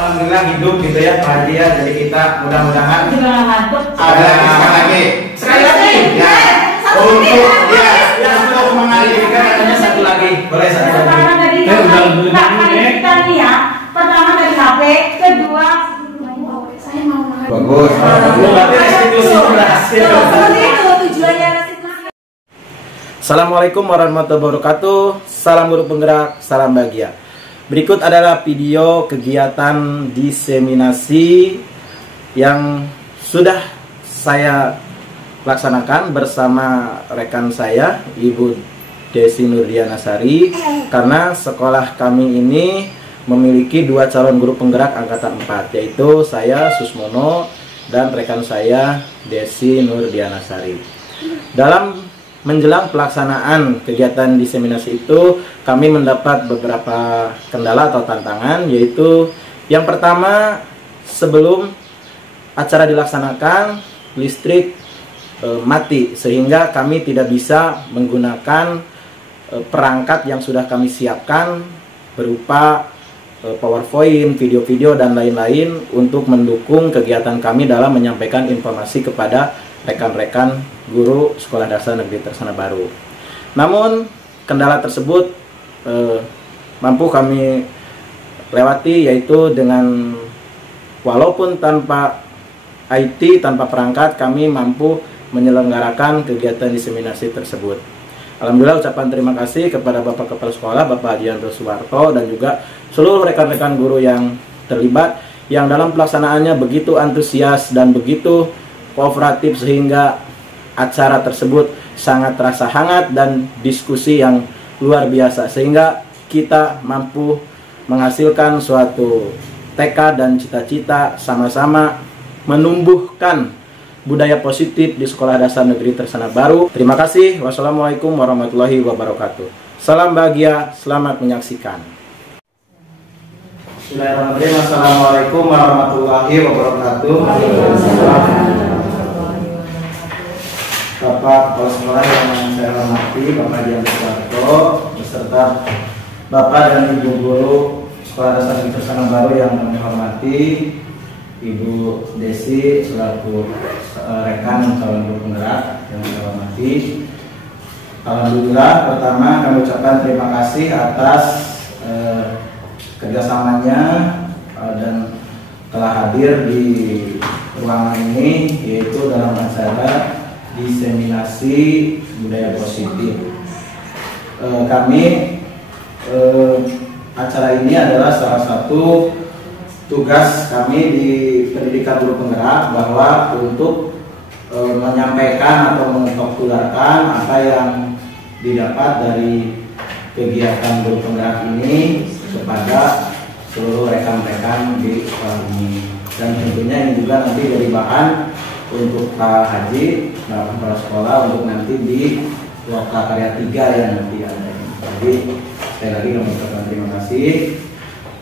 alhamdulillah hidup gitu ya Pak Haji ya. Jadi kita mudah-mudahan sekali lagi ya untuk mengalihkan katanya satu lagi. Boleh satu lagi. Kita nih ya. Pertama dari HP, kedua saya mau bagus. Berarti restitusi berhasil. Seperti itu tujuannya restitusi. Assalamualaikum warahmatullahi wabarakatuh. Salam guru penggerak, salam bahagia. Berikut adalah video kegiatan diseminasi yang sudah saya laksanakan bersama rekan saya, Ibu Desi Nurdianasari, karena sekolah kami ini memiliki dua calon guru penggerak angkatan 4, yaitu saya Susmono dan rekan saya Desi Nurdianasari. Dalam menjelang pelaksanaan kegiatan diseminasi itu, kami mendapat beberapa kendala atau tantangan, yaitu yang pertama, sebelum acara dilaksanakan listrik mati, sehingga kami tidak bisa menggunakan perangkat yang sudah kami siapkan berupa PowerPoint, video-video dan lain-lain untuk mendukung kegiatan kami dalam menyampaikan informasi kepada rekan-rekan guru Sekolah Dasar Negeri Tersana Baru. Namun kendala tersebut mampu kami lewati, yaitu dengan walaupun tanpa IT, tanpa perangkat, kami mampu menyelenggarakan kegiatan diseminasi tersebut. Alhamdulillah, ucapan terima kasih kepada Bapak Kepala Sekolah, Bapak Hajianto Suwarto, dan juga seluruh rekan-rekan guru yang terlibat, yang dalam pelaksanaannya begitu antusias dan begitu kooperatif, sehingga acara tersebut sangat terasa hangat dan diskusi yang luar biasa, sehingga kita mampu menghasilkan suatu tekad dan cita-cita sama-sama menumbuhkan budaya positif di Sekolah Dasar Negeri Tersana Baru. Terima kasih. Wassalamualaikum warahmatullahi wabarakatuh. Salam bahagia, selamat menyaksikan. Bismillahirrahmanirrahim. Assalamualaikum warahmatullahi wabarakatuh. Bapak Kepala Sekolah yang saya hormati, Bapak Hajianto Suwarto, beserta Bapak dan Ibu Guru Sekolah Dasar Negeri Tersana Baru yang kami hormati, Ibu Desi selaku rekan calon guru penggerak yang saya hormati. Alhamdulillah, pertama kami ucapkan terima kasih atas kerjasamanya dan telah hadir di ruangan ini, yaitu dalam acara diseminasi budaya positif. Acara ini adalah salah satu tugas kami di pendidikan guru penggerak, bahwa untuk menyampaikan atau mengpopulerkan apa yang didapat dari kegiatan guru penggerak ini kepada seluruh rekan-rekan di sekolah ini. Dan tentunya ini juga nanti jadi bahan untuk Pak Haji, Bapak Kepala Sekolah, untuk nanti di Loka Karya 3 yang nanti ada. Jadi sekali lagi kami ucapkan terima kasih.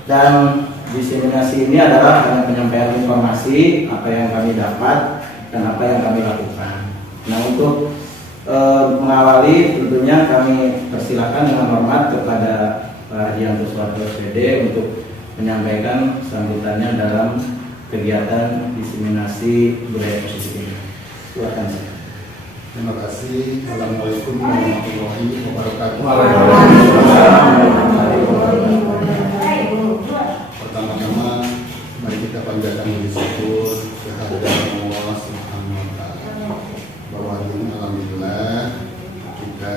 Dan diseminasi ini adalah hanya penyampaian informasi apa yang kami dapat dan apa yang kami lakukan. Nah, untuk mengawali, tentunya kami persilakan dengan hormat kepada Pak Hajianto Suwarto SPD untuk menyampaikan sambutannya dalam kegiatan diseminasi budaya positif ini. Silakan. Terima kasih. Assalamualaikum warahmatullahi wabarakatuh. Pertama-tama, mari kita panjatkan puji syukur kehadirat Allah Subhanahu wa Ta'ala, bahwa ini alhamdulillah kita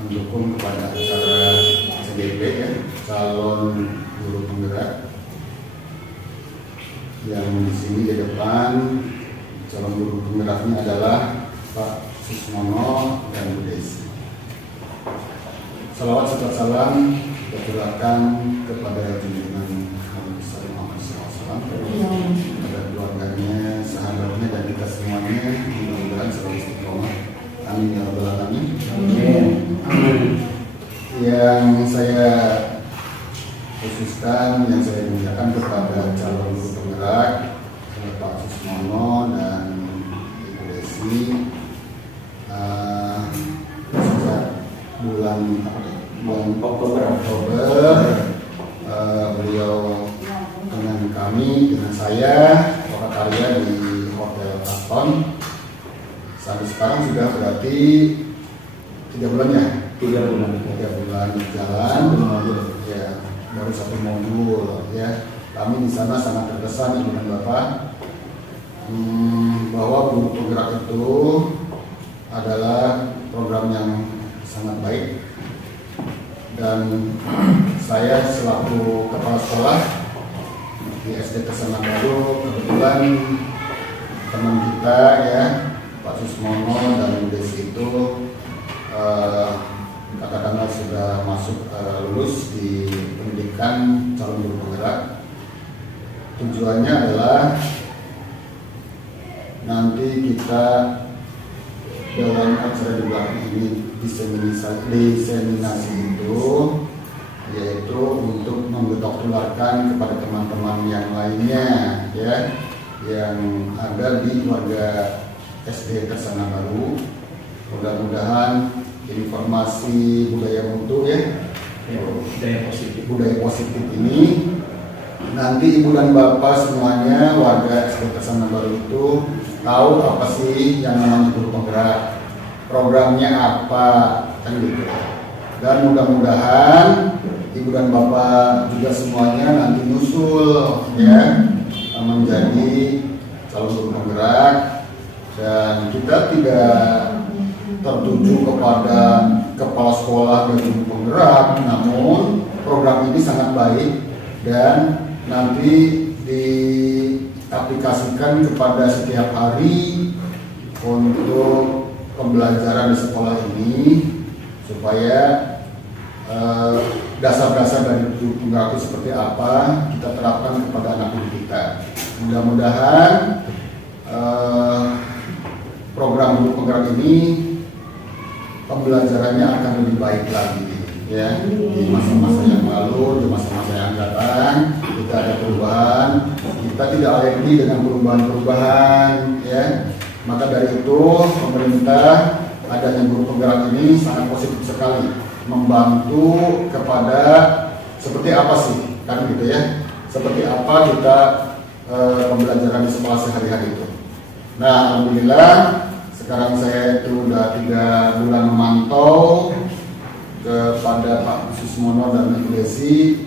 mendukung kepada acara CGP ya, calon guru penggerak, yang di sini di depan calon guru penggeraknya adalah Pak Susmono dan Bu Desi. Salawat serta salam kita curahkan kepada junjungan Nabi besar Muhammad SAW, kepada keluarganya, sahabatnya, dan kita semuanya, mudah-mudahan selalu istiqomah. Amin ya rabbal alamin. Amin. Yang saya khususkan, yang saya muliakan kepada calon guru penggerak Pak Susmono dan Ibu Desi, sejak bulan Oktober berarti 3 bulan ya? 3 bulan. 3 bulan jalan, ya, baru 1 modul ya. Kami di sana sangat terkesan Ibu dan Bapak bahwa guru penggerak itu adalah program yang sangat baik, dan saya selaku kepala sekolah di SD Kesana Baru, kebetulan teman kita ya Pak Susmono dan Bu Desi itu katakanlah sudah masuk lulus di pendidikan calon guru penggerak. Tujuannya adalah nanti kita dalam acara di belakang ini diseminasi itu, yaitu untuk menggetok tularkan kepada teman-teman yang lainnya ya, yang ada di warga SD Kesana Baru. Mudah-mudahan informasi budaya mutu ya, budaya positif ini nanti Ibu dan Bapak semuanya warga SD Kesana Baru itu tahu apa sih yang namanya guru penggerak, programnya apa, kan gitu. Dan mudah-mudahan Ibu dan Bapak juga semuanya nanti nyusul ya menjadi calon guru penggerak, dan kita tidak tertuju kepada kepala sekolah dan guru penggerak, namun program ini sangat baik dan nanti diaplikasikan kepada setiap hari untuk pembelajaran di sekolah ini, supaya dasar-dasar dari guru penggerak itu seperti apa kita terapkan kepada anak didik kita. Mudah-mudahan program guru penggerak ini pembelajarannya akan lebih baik lagi ya, di masa-masa yang lalu, di masa-masa yang datang. Kita ada perubahan, kita tidak alergi dengan perubahan-perubahan ya. Maka dari itu pemerintah adanya guru penggerak ini sangat positif sekali, membantu kepada seperti apa sih kan gitu ya, seperti apa kita pembelajaran di sekolah sehari-hari itu. Nah, alhamdulillah sekarang saya itu udah 3 bulan memantau kepada Pak Susmono dan Ibu Desi,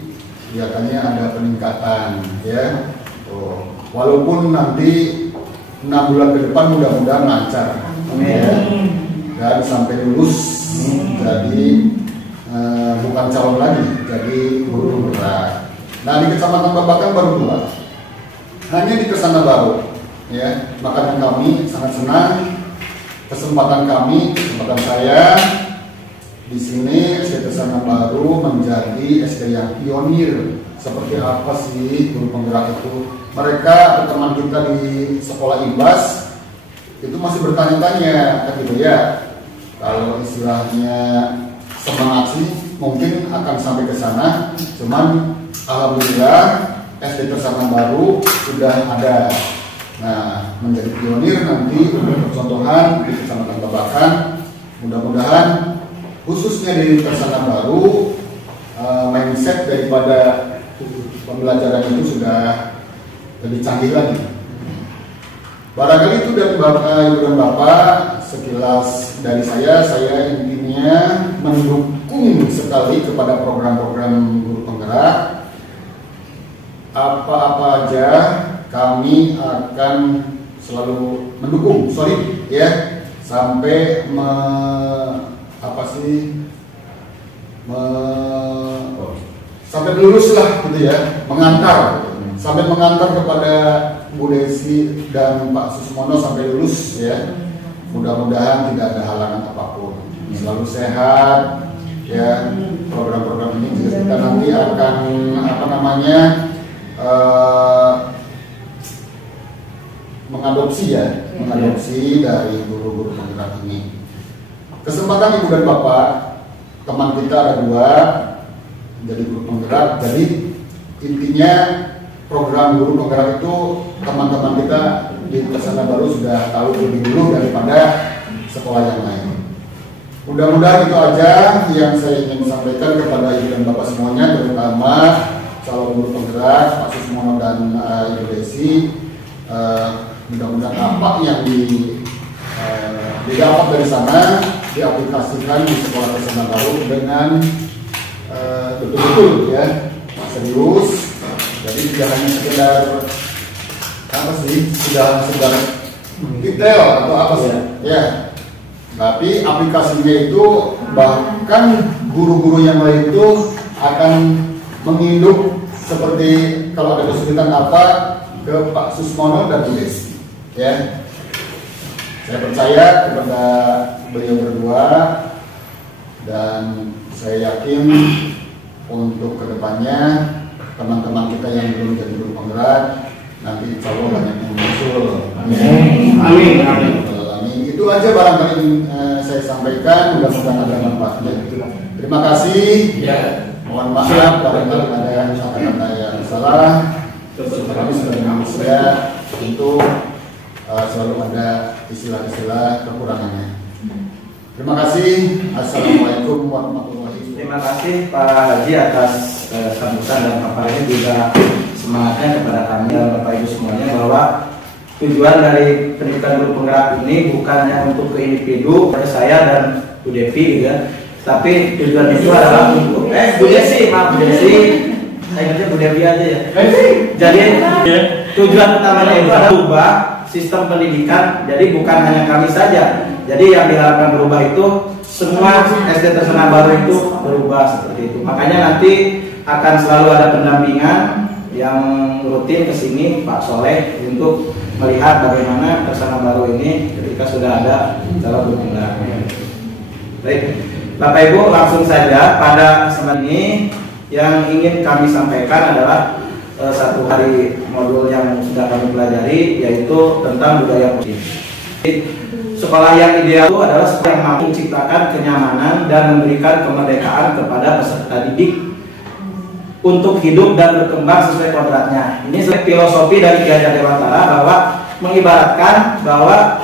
kelihatannya ada peningkatan ya. Walaupun nanti 6 bulan ke depan mudah-mudahan lancar ya, dan sampai lulus jadi bukan calon lagi, jadi guru penggerak. Nah, di Kecamatan Babakan baru 2, hanya di Kesana Baru ya. Maka kami sangat senang kesempatan saya di sini SD Kesana Baru menjadi SD yang pionir. Seperti apa sih guru penggerak itu? Mereka teman kita di sekolah IBAS itu masih bertanya-tanya kan gitu ya. Kalau istilahnya semangat sih mungkin akan sampai ke sana, cuman alhamdulillah SD Kesana Baru sudah ada. Nah, menjadi pionir nanti untuk percontohan di Kecamatan Babakan. Mudah-mudahan khususnya di Kesana Baru mindset daripada pembelajaran itu sudah lebih canggih lagi. Barangkali itu dari Ibu dan Bapak sekilas dari saya intinya mendukung sekali kepada program-program guru penggerak. Apa-apa aja kami akan selalu mendukung solid ya, sampai sampai lulus lah gitu ya, sampai mengantar kepada Bu Desi dan Pak Susmono sampai lulus ya. Mudah-mudahan tidak ada halangan apapun, selalu sehat ya. Program-program ini juga kita nanti akan mengadopsi dari guru-guru penggerak ini. Kesempatan Ibu dan Bapak, teman kita ada 2 jadi guru penggerak. Jadi intinya program guru penggerak itu teman-teman kita di Kesana Baru sudah tahu lebih dulu daripada sekolah yang lain. Mudah-mudahan itu aja yang saya ingin sampaikan kepada Ibu dan Bapak semuanya, terutama calon guru penggerak Pak Susmono dan Ibu Desi. Mudah-mudahan apa yang didapat dari sana, diaplikasikan di sekolah Kesana Baru dengan betul-betul ya serius. Jadi tidak hanya sekedar apa sih, tidak sekedar detail atau apa sih ya, tapi aplikasinya itu bahkan guru-guru yang lain itu akan menginduk seperti kalau ada kesulitan apa ke Pak Susmono dan Bu Desi ya. Saya percaya kepada beliau berdua dan saya yakin untuk kedepannya teman-teman kita yang belum jadi guru penggerak nanti insya Allah banyak yang muncul. Amin. Amin. Amin. Amin. Itu aja barangkali yang saya sampaikan, mudah-mudahan ada manfaatnya. Terima kasih. Ya. Mohon maaf barangkali ada kata-kata yang salah. Kami sebagai manusia tentu selalu ada istilah-istilah kekurangannya. Terima kasih. Assalamualaikum warahmatullahi wabarakatuh. Terima kasih Pak Haji atas sambutan dan paparannya, juga semangatnya kepada kami dan Bapak Ibu semuanya bahwa tujuan dari pendidikan guru penggerak ini bukannya untuk ke individu pada saya dan Bu Devi ya, tapi tujuan itu adalah untuk Bu Desi, maaf Bu Desi, saya ingatnya Bu Devi aja ya. Jadi tujuan utamanya itu adalah ubah sistem pendidikan, jadi bukan hanya kami saja. Jadi yang diharapkan berubah itu semua SD Kesana Baru itu berubah seperti itu. Makanya nanti akan selalu ada pendampingan yang rutin ke sini Pak Soleh untuk melihat bagaimana Kesana Baru ini ketika sudah ada calon guru penggerak. Baik, Bapak Ibu, langsung saja pada kesempatan ini yang ingin kami sampaikan adalah satu hari modul yang sudah kami pelajari, yaitu tentang budaya positif. Sekolah yang ideal itu adalah sekolah yang mampu menciptakan kenyamanan dan memberikan kemerdekaan kepada peserta didik untuk hidup dan berkembang sesuai kodratnya. Ini filosofi dari Ki Hajar Dewantara bahwa mengibaratkan bahwa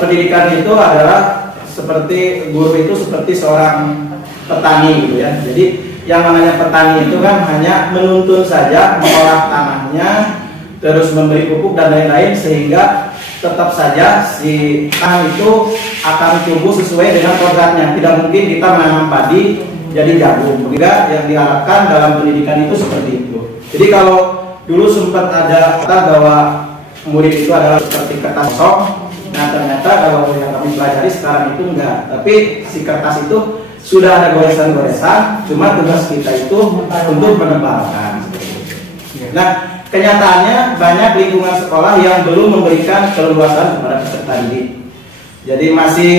pendidikan itu adalah seperti guru itu seperti seorang petani gitu ya. Jadi yang namanya petani itu kan hanya menuntun saja, mengolah tanahnya, terus memberi pupuk dan lain-lain, sehingga tetap saja si tanah itu akan tumbuh sesuai dengan kodratnya. Tidak mungkin kita menanam padi jadi jagung. Juga yang diharapkan dalam pendidikan itu seperti itu. Jadi kalau dulu sempat ada kata bahwa murid itu adalah seperti kertas kosong, nah ternyata kalau yang kami pelajari sekarang itu enggak. Tapi si kertas itu sudah ada goresan-goresan, cuma tugas kita itu untuk menebalkan. Nah, kenyataannya banyak lingkungan sekolah yang belum memberikan keleluasan kepada peserta didik. Jadi masih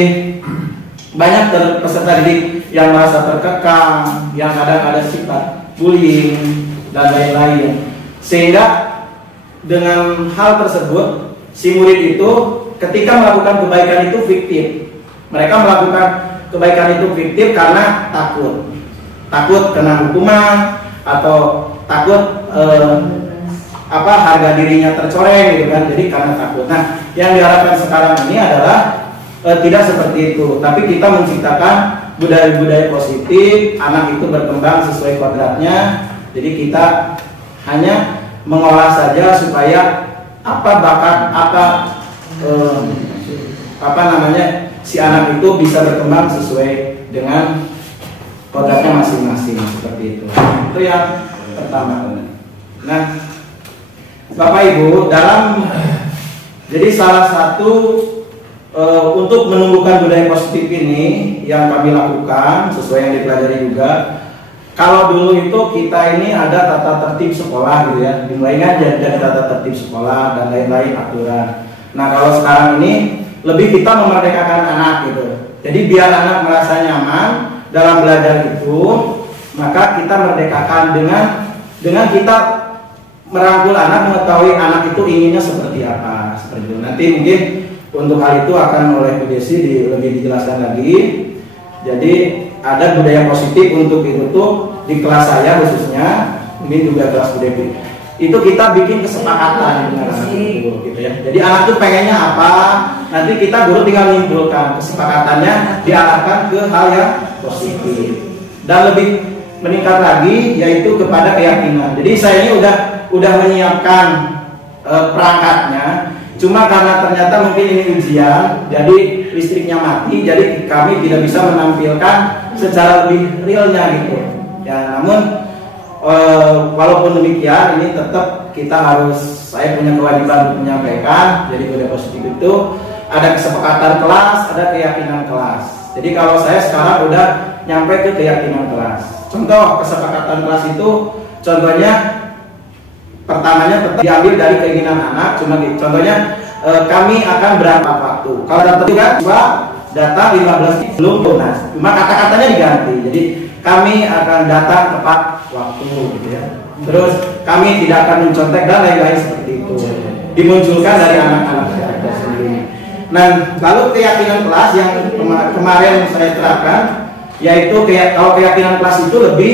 banyak peserta didik yang merasa terkekang, yang kadang ada sifat bullying dan lain-lain. Sehingga dengan hal tersebut, si murid itu ketika melakukan kebaikan itu fiktif. Mereka melakukan kebaikan itu fiktif karena takut kena hukuman atau takut harga dirinya tercoreng gitu kan. Jadi karena takut. Nah, yang diharapkan sekarang ini adalah tidak seperti itu, tapi kita menciptakan budaya-budaya positif, anak itu berkembang sesuai kodratnya. Jadi kita hanya mengolah saja supaya bakat si anak itu bisa berkembang sesuai dengan kodratnya masing-masing seperti itu. Itu yang pertama. Nah, Bapak Ibu, jadi salah satu untuk menumbuhkan budaya positif ini yang kami lakukan sesuai yang dipelajari juga. Kalau dulu itu kita ini ada tata tertib sekolah gitu ya, dimulainya dari tata tertib sekolah dan lain-lain aturan. Nah, kalau sekarang ini lebih kita memerdekakan anak gitu. Jadi biar anak merasa nyaman dalam belajar itu, maka kita merdekakan dengan kita merangkul anak, mengetahui anak itu inginnya seperti apa, seperti itu. Nanti mungkin untuk hal itu akan oleh Bu Desi lebih dijelaskan lagi. Jadi ada budaya positif untuk itu tuh di kelas saya khususnya, ini juga kelas Bu Devi. Itu kita bikin kesepakatan dengan anak itu, gitu ya. Jadi anak tuh pengennya apa, nanti kita guru tinggal menyimpulkan, kesepakatannya diarahkan ke hal yang positif dan lebih meningkat lagi yaitu kepada keyakinan. Jadi saya ini udah menyiapkan perangkatnya, cuma karena ternyata mungkin ini ujian, jadi listriknya mati, jadi kami tidak bisa menampilkan secara lebih realnya gitu. Ya, namun walaupun demikian, ini tetap saya punya kewajiban untuk menyampaikan. Jadi kode positif itu ada kesepakatan kelas, ada keyakinan kelas. Jadi kalau saya sekarang udah nyampe ke keyakinan kelas. Contoh kesepakatan kelas itu, contohnya pertamanya tetap diambil dari keinginan anak. Cuma gitu. Contohnya kami akan berapa waktu. Kalau data juga data 15 belum lunas. Cuma kata-katanya diganti. Jadi kami akan datang tepat waktu gitu ya. Terus kami tidak akan mencontek dan lain-lain seperti itu. Dimunculkan dari anak-anak kita sendiri. Nah, lalu keyakinan kelas yang kemarin saya terapkan, yaitu kalau keyakinan kelas itu lebih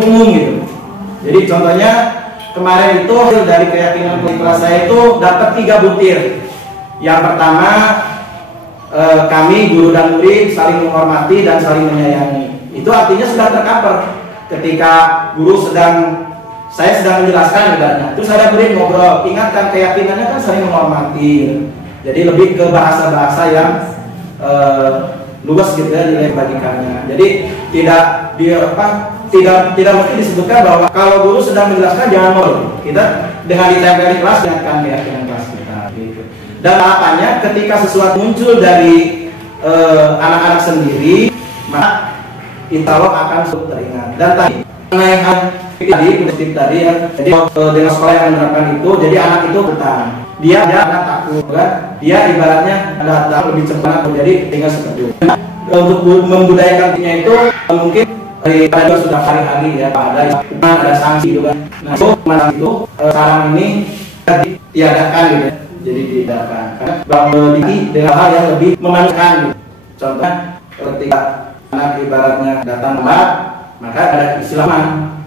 umum gitu. Jadi contohnya kemarin itu dari keyakinan kelas saya itu dapat 3 butir. Yang pertama, kami guru dan murid saling menghormati dan saling menyayangi. Itu artinya sudah tercover. Ketika saya sedang menjelaskan ibaratnya, terus ada murid ngobrol, ingatkan keyakinannya kan saling menghormati. Jadi lebih ke bahasa-bahasa yang luas gitu ya dibagikannya. Jadi tidak mesti disebutkan bahwa kalau guru sedang menjelaskan jangan ngobrol. Kita dengan ditempel di kelas ingatkan keyakinan kelas kita gitu. Dan harapannya ketika sesuatu muncul dari anak-anak sendiri, maka insya Allah akan teringat. Dan tadi ya, jadi dengan sekolah yang menerapkan itu, jadi anak itu bertahan. Dia anak takut kan? Dia ibaratnya datang lebih cepat, jadi tinggal seperti itu. Untuk membudayakannya itu mungkin kita sudah hari-hari ya, ada sanksi juga. Nah, itu sekarang ini ditiadakan gitu ya. Jadi ditiadakan karena dengan hal yang lebih memanusiakan gitu. Contohnya ketika anak ibaratnya datang lambat, maka ada keislaman.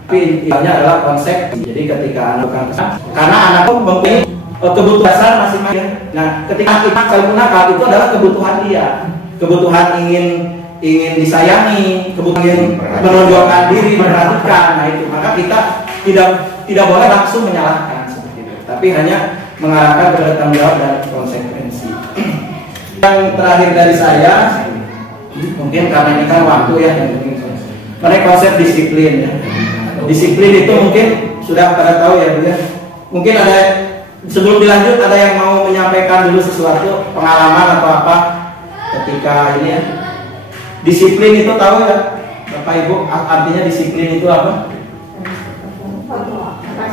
Tapi intinya adalah konsep. Jadi ketika anak bukan kesan, karena anak pun mempunyai kebutuhan dasar masing-masing. Nah, ketika kita saling nakal itu adalah kebutuhan dia, kebutuhan ingin disayangi, kebutuhan menonjolkan diri, memperhatikan. Nah itu, maka kita tidak boleh langsung menyalahkan seperti itu, tapi hanya mengarahkan kepada tanggung jawab dan konsekuensi. Yang terakhir dari saya, mungkin karena ini kan waktu ya, mengenai konsep disiplin. Ya. Disiplin itu mungkin sudah pada tahu ya, Bu ya. Mungkin ada sebelum dilanjut ada yang mau menyampaikan dulu sesuatu pengalaman atau apa ketika ini ya. Disiplin itu tahu ya, Bapak Ibu, artinya disiplin itu apa?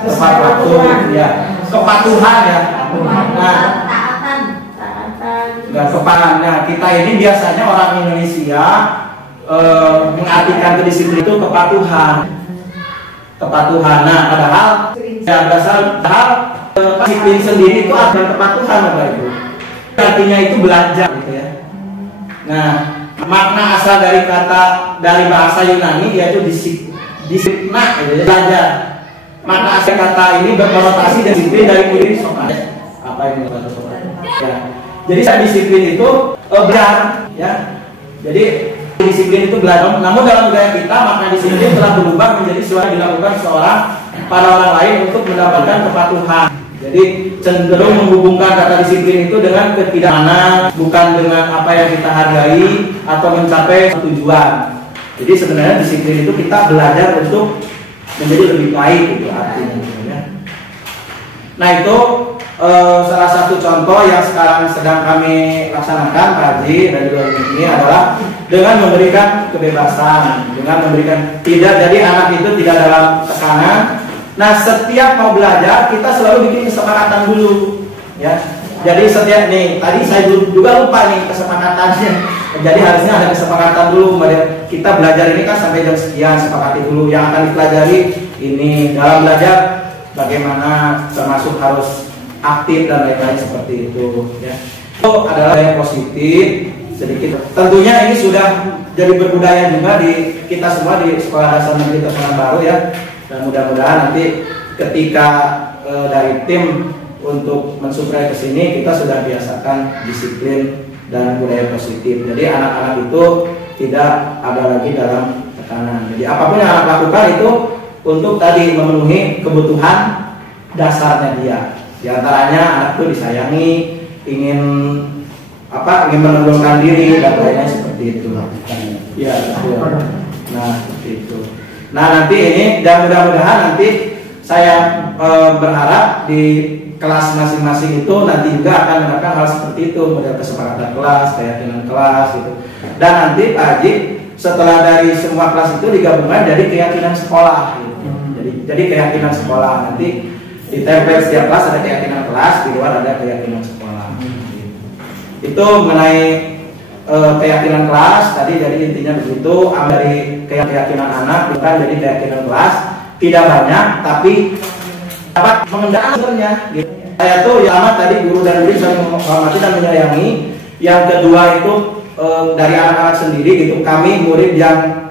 Tepat waktu, ya. Kepatuhan ya. Nah, nggak kepatuhan. Nah, kita ini biasanya orang Indonesia mengartikan kedisiplin itu kepatuhan. Nah, padahal disiplin sendiri itu ada kepatuhan, Bapak Ibu. Artinya itu belajar gitu ya. Nah, makna asal dari bahasa Yunani yaitu disiplina gitu ya, belajar. Makna asal kata ini berkonotasi disiplin dari murid sopan. Apa ini kata sopan? Ya. Jadi disiplin itu belajar ya. Jadi disiplin itu belajar. Namun dalam budaya kita makna disiplin telah berubah menjadi sesuatu yang dilakukan seseorang pada orang lain untuk mendapatkan kepatuhan. Jadi cenderung menghubungkan kata disiplin itu dengan ketidakmanan, bukan dengan apa yang kita hargai atau mencapai tujuan. Jadi sebenarnya disiplin itu kita belajar untuk menjadi lebih baik gitu artinya. Ya. Nah itu salah satu contoh yang sekarang sedang kami laksanakan Pak Haji dan juga ini adalah dengan memberikan kebebasan, dengan memberikan jadi anak itu tidak dalam tekanan. Nah setiap mau belajar kita selalu bikin kesepakatan dulu ya. Jadi setiap tadi saya juga lupa nih kesepakatannya. Jadi harusnya ada kesepakatan dulu. Kita belajar ini kan sampai jam sekian, sepakati dulu yang akan dipelajari ini. Dalam belajar bagaimana, termasuk harus aktif dan lain-lain seperti itu ya. Itu adalah yang positif sedikit. Tentunya ini sudah jadi berbudaya juga di kita semua di Sekolah Dasar Negeri Terkenal Baru ya. Dan mudah-mudahan nanti ketika dari tim untuk mensupply ke sini kita sudah biasakan disiplin dan budaya positif. Jadi anak-anak itu tidak ada lagi dalam tekanan. Jadi apapun yang anak lakukan itu untuk tadi memenuhi kebutuhan dasarnya dia. Di antaranya anak itu disayangi, ingin ingin mengundurkan diri dan lainnya seperti itu. Ya, nah seperti itu. Nah nanti ini dan mudah-mudahan nanti saya berharap di kelas masing-masing itu nanti juga akan menerapkan hal seperti itu, model kesepakatan kelas, keyakinan kelas gitu. Dan nanti Pak Haji setelah dari semua kelas itu digabungkan jadi keyakinan sekolah gitu. Jadi keyakinan sekolah nanti ditempel setiap kelas ada keyakinan kelas, di luar ada keyakinan sekolah. Itu mengenai keyakinan kelas tadi, jadi intinya begitu. Dari keyakinan anak bukan jadi keyakinan kelas, tidak banyak tapi dapat mengendalikan sebenarnya. Gitu. Saya tuh yang amat tadi guru dan murid saling menghormati dan menyayangi. Yang kedua itu dari anak-anak sendiri gitu, kami murid yang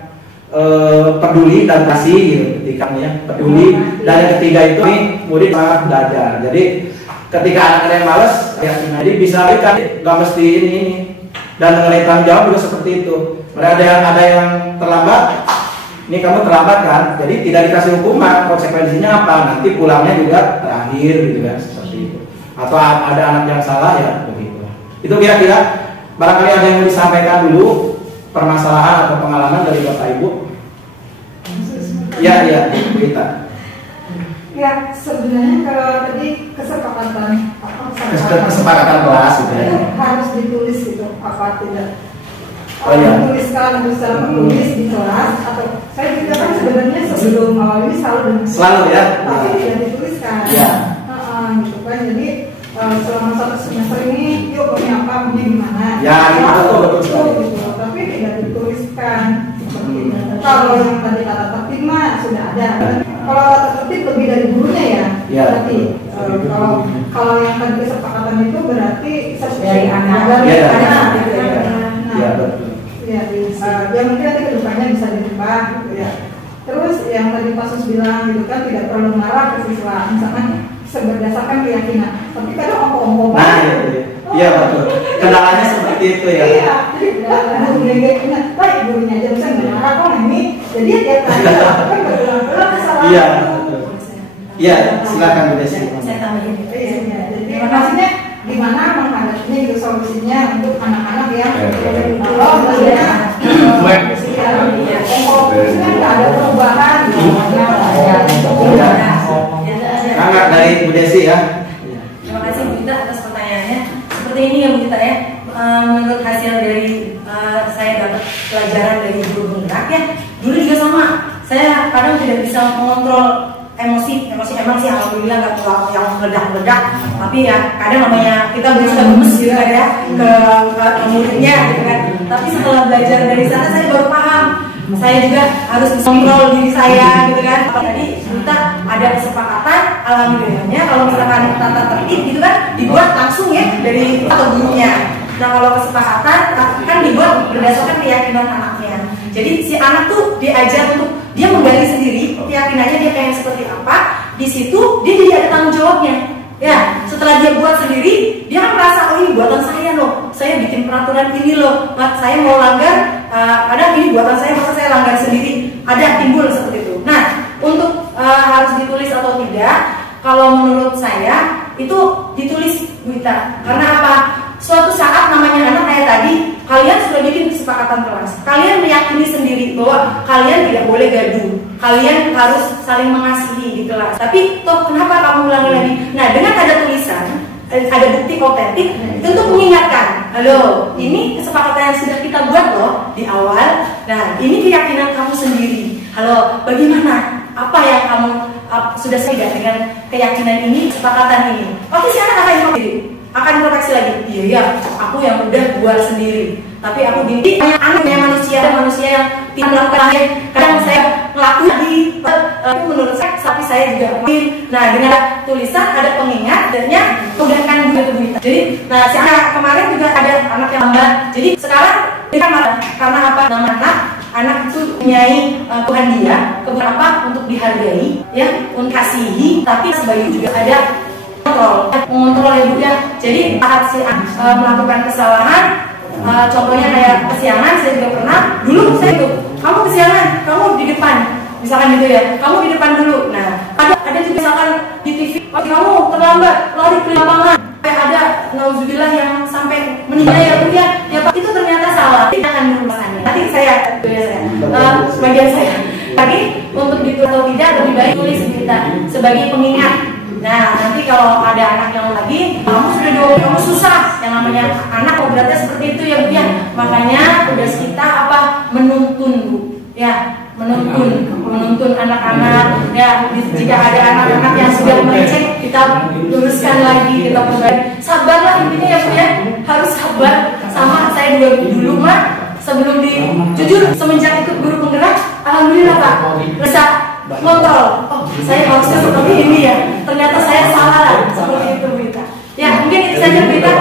peduli dan kasih gitu, ketika ya peduli. Dan yang ketiga itu murid sangat belajar. Jadi ketika anak-anak yang malas, jadi bisa kita nggak mesti ini. Dan mengenai tanggung jawab juga seperti itu. Ada yang terlambat, ini kamu terlambat kan, jadi tidak dikasih hukuman. Konsekuensinya apa? Nanti pulangnya juga terakhir gitu kan, seperti itu. Atau ada anak yang salah ya begitu. Itu kira-kira barangkali ada yang mau disampaikan dulu, permasalahan atau pengalaman dari Bapak Ibu. Ya, berita. Ya, sebenarnya kalau tadi kesepakatan kelas gitu ya. Harus ditulis gitu, apa tidak? Oh iya. Dituliskan atau secara tertulis di kelas, atau saya juga kan sebenarnya sebelum awal ini selalu ya, tapi tidak dituliskan. Ya. Gitu kan, jadi selama satu semester ini yuk punya apa, punya gimana? Ya, betul sekali. Gitu, tapi tidak dituliskan. Kalau yang tadi kata tertib mah sudah ada. Kalau kata tertib lebih dari gurunya ya. Berarti kalau yang tadi kesepakatan itu berarti dari anak. Ya, betul. Ya, yang mungkin nanti kedepannya bisa dirubah gitu ya. Terus yang tadi Pak Sus bilang gitu kan, tidak perlu mengarah ke siswa, misalkan berdasarkan keyakinan. Tapi kadang omong-omong. Iya betul. Kendalanya seperti itu ya. Iya, jadi gurunya keyakinan, baik gurunya aja bisa mengarah kok ini. Jadi dia tadi kan berulang-ulang kesalahan. Iya. Iya, silakan Bu Desi. Saya tambahin. Iya, jadi maksudnya gimana menghadapinya gitu, solusinya untuk anak-anak yang kalau misalnya nggak ada perubahan. Angkat dari Bu Desi ya. Terima kasih Bu Dita atas pertanyaannya. Seperti ini ya Bu Dita ya. Menurut hasil dari saya dapat pelajaran dari guru penggerak ya. Dulu juga sama. Saya kadang tidak bisa mengontrol emosi emang sih alhamdulillah nggak terlalu yang meledak-meledak, tapi ya kadang namanya kita suka gemes gitu kan ya ke muridnya gitu kan. Tapi setelah belajar dari sana saya baru paham, saya juga harus mengontrol diri saya gitu kan. Tadi kita ada kesepakatan, alhamdulillahnya kalau misalkan tata tertib gitu kan dibuat langsung ya dari atau gurunya. Nah kalau kesepakatan kan dibuat berdasarkan keyakinan anaknya. Jadi si anak tuh diajar untuk dia menggali sendiri keyakinannya dia pengen seperti apa. Di situ dia jadi ada tanggung jawabnya. Ya, setelah dia buat sendiri, dia kan merasa oh ini buatan saya loh. Saya bikin peraturan ini loh. Saya mau langgar, kadang ini buatan saya, masa saya langgar sendiri. Ada timbul seperti itu. Nah, untuk harus ditulis atau tidak, kalau menurut saya itu ditulis Bu Ita. Karena apa? Suatu saat namanya anak kayak tadi, kalian sudah bikin kesepakatan kelas. Kalian meyakini sendiri bahwa kalian tidak boleh gaduh. Kalian harus saling mengasihi di kelas. Tapi toh kenapa kamu ulangi lagi? Nah, dengan ada tulisan, ada bukti otentik, tentu mengingatkan. Halo, ini kesepakatan yang sudah kita buat loh di awal. Nah, ini keyakinan kamu sendiri. Halo, bagaimana? Apa yang kamu sudah sadar dengan keyakinan ini, kesepakatan ini? Pasti si anak akan proteksi lagi. Iya, aku yang udah buat sendiri. Tapi aku gini, anaknya manusia yang tidak melakukan kadang saya ngelakuin lagi. Itu menurut saya, tapi saya juga ngelakuin. Nah, dengan tulisan ada pengingat, dannya mudahkan juga tubuh kita. Jadi, nah si anak kemarin juga ada anak yang lambat. Jadi sekarang dia marah karena apa? Nama anak itu punyai Tuhan dia keberapa untuk dihargai, ya, untuk kasihi. Tapi sebagai juga ada mengontrol ya Bu ya. Jadi saat si melakukan kesalahan, contohnya kayak kesiangan, saya juga pernah. Dulu saya itu, kamu kesiangan, kamu di depan, misalkan gitu ya. Kamu di depan dulu. Nah, ada juga misalkan di TV, kamu terlambat, lari ke lapangan. Ada nauzubillah yang sampai meninggal. Iya ya Bu ya, ya Pak itu ternyata salah. Jangan dulu makannya. Nanti saya, bagian saya. Lagi untuk ditulis atau tidak lebih baik tulis berita sebagai pengingat. Nah nanti kalau ada anak yang lagi, kamu sudah kamu susah. Yang namanya anak beratnya seperti itu ya Bu ya. Makanya tugas kita apa? Menuntun Bu. Ya, menuntun anak-anak ya. Jika ada anak-anak yang sudah meleceh, kita luruskan lagi, kita perbaiki. Sabarlah intinya ya Bu ya, harus sabar. Sama saya juga dulu mah sebelum jujur semenjak ikut guru penggerak, alhamdulillah Pak bisa kontrol. Oh saya harusnya seperti ini ya, ternyata saya salah seperti itu berita. Ya mungkin itu saja berita.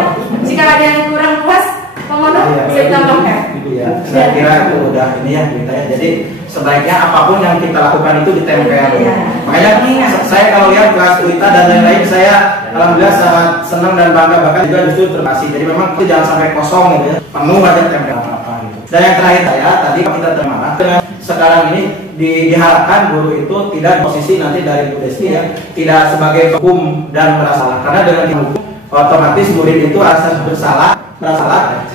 Jika ada yang kurang puas, Pak Mono bisa ditambahkan. Iya, saya kira itu udah ini ya beritanya. Jadi sebaiknya apapun yang kita lakukan itu ditempel. Ya. Makanya saya kalau lihat kelas berita dan lain-lain, saya alhamdulillah sangat senang dan bangga, bahkan juga justru terkasih. Jadi memang itu jangan sampai kosong gitu ya, penuh aja tempel apa gitu. Dan yang terakhir saya tadi kita termarah dengan sekarang ini diharapkan guru itu tidak posisi nanti dari Bu Desti ya, tidak sebagai hukum dan merasa, karena dengan hukum otomatis murid itu rasa bersalah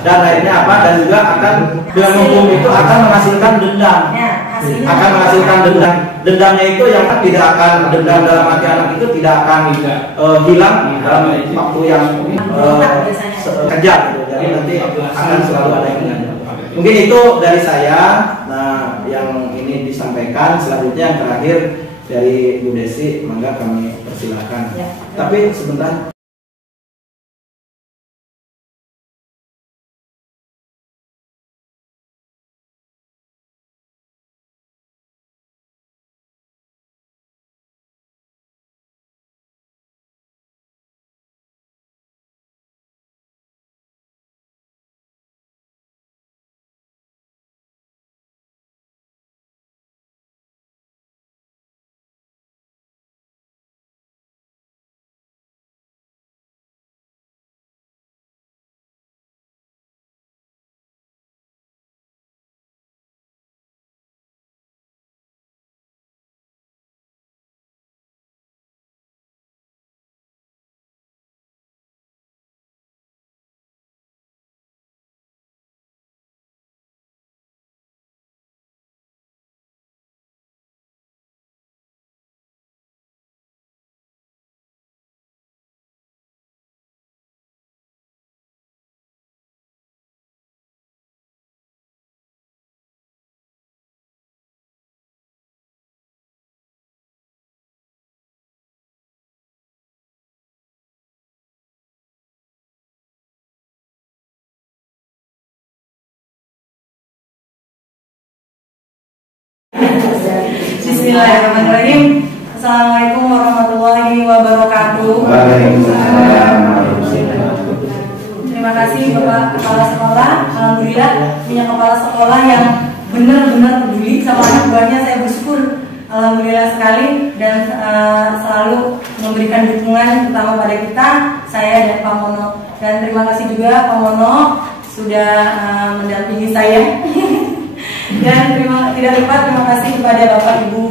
dan lainnya apa, dan juga akan dengan hukum itu akan menghasilkan dendam, dendamnya itu yang tidak akan, dendam dalam hati anak itu tidak akan hilang dalam waktu yang kejam gitu. Jadi nanti akan selalu ada yang dendam. Mungkin itu dari saya. Nah yang ini disampaikan, selanjutnya yang terakhir dari Bu Desi, mangga kami persilahkan ya. Tapi sebentar. Bismillahirrahmanirrahim. Assalamualaikum warahmatullahi wabarakatuh. Waalaikumsalam. Terima kasih Bapak Kepala Sekolah. Alhamdulillah punya kepala sekolah yang benar-benar peduli sama anak buahnya. Saya bersyukur alhamdulillah sekali, dan selalu memberikan dukungan terutama pada kita, saya dan Pak Mono. Dan terima kasih juga Pak Mono sudah mendampingi saya. Dan tidak lupa terima kasih kepada Bapak Ibu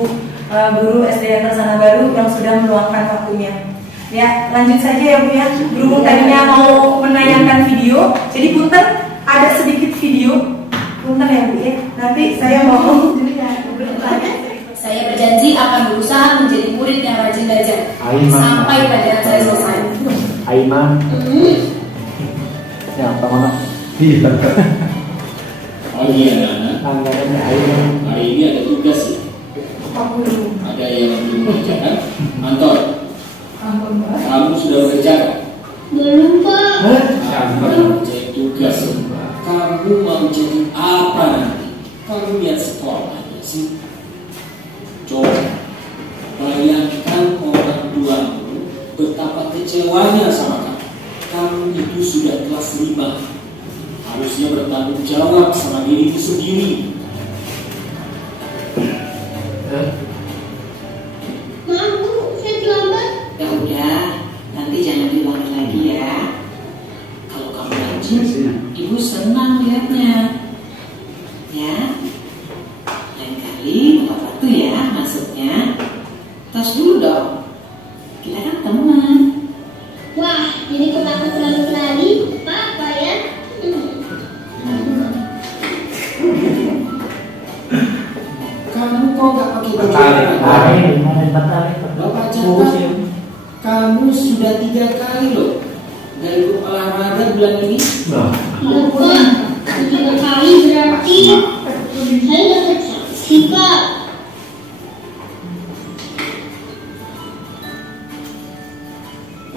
guru SDN Tersana Baru yang sudah meluangkan waktunya. Ya, lanjut saja ya Bu ya. Berhubung tadinya mau menayangkan video, jadi punten ada sedikit video. Punten ya Bu ya. Nanti saya mau saya berjanji akan berusaha menjadi murid yang rajin belajar sampai pelajaran saya selesai. Aiman. Ya, Pak Mono. Iya. Pagi anak-anak. Hari ini ada tugas ya. Ada yang belum mengerjakan. Anton, kamu sudah mengerjakan? Belum Pak. Kamu mengerjakan tugas. Kamu mau jadi apa nanti? Kamu lihat sekolahnya sih. Coba bayangkan orang tuamu betapa kecewanya sama kamu. Kamu itu sudah kelas 5. Harusnya bertanggung jawab sama dirimu sendiri. Maaf Bu, saya terlambat. Ya udah, nanti jangan diulangi lagi ya. Kalau kamu rajin, Ibu senang lihatnya. Ya, lain kali tepat waktu ya masuknya. Tos dulu dong. Kita kan teman. Wah, jadi kok aku terlalu berani? Apa ya? Bapak catat, kamu sudah 3 kali loh dari grup olahraga bulan ini. Bapak, 3 kali berarti saya dapat sanksi, Pak.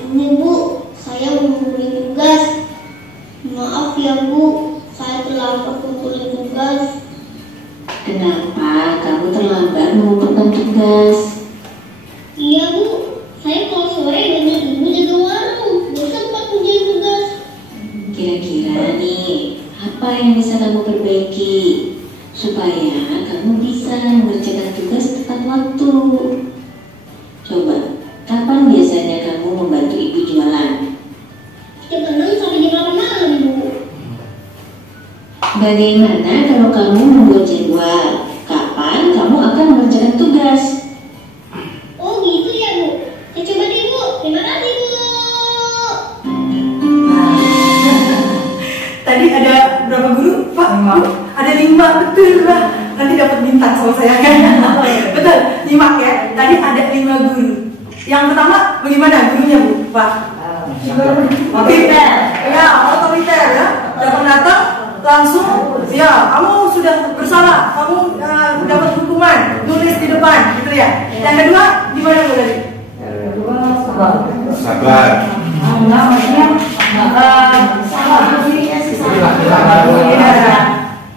Ini Bu, saya mengumpulin tugas. Maaf ya Bu, saya terlambat mengumpulin tugas. Kenapa kamu terlambat mengumpulkan tugas? Iya Bu, saya kalau sore banyak ibu jaga warung, bosan Pak ngerjain tugas. Kira-kira nih, apa yang bisa kamu perbaiki supaya kamu bisa mengerjakan tugas tepat waktu? Coba, kapan biasanya kamu membantu ibu jualan? Setiap tenang sampai jam 8 malam Bu. Bagaimana kalau kamu membuat jadwal? Kapan kamu akan mengerjakan tugas? Oh gitu ya Bu, saya coba deh Bu, terima kasih Bu. Tadi ada berapa guru? Pak, Bu, ada 5, betul lah. Nanti dapat bintang sama saya kan? Betul, nyimak ya. Tadi ada 5 guru. Yang pertama bagaimana gurunya Bu? Pak? Otoriter. Ya, otoriter ya. Datang-datang langsung, ya kamu sudah bersalah, kamu dapat hukuman, nulis di depan, gitu ya. Yang kedua gimana Bu tadi? Sabar. Enggak, maksudnya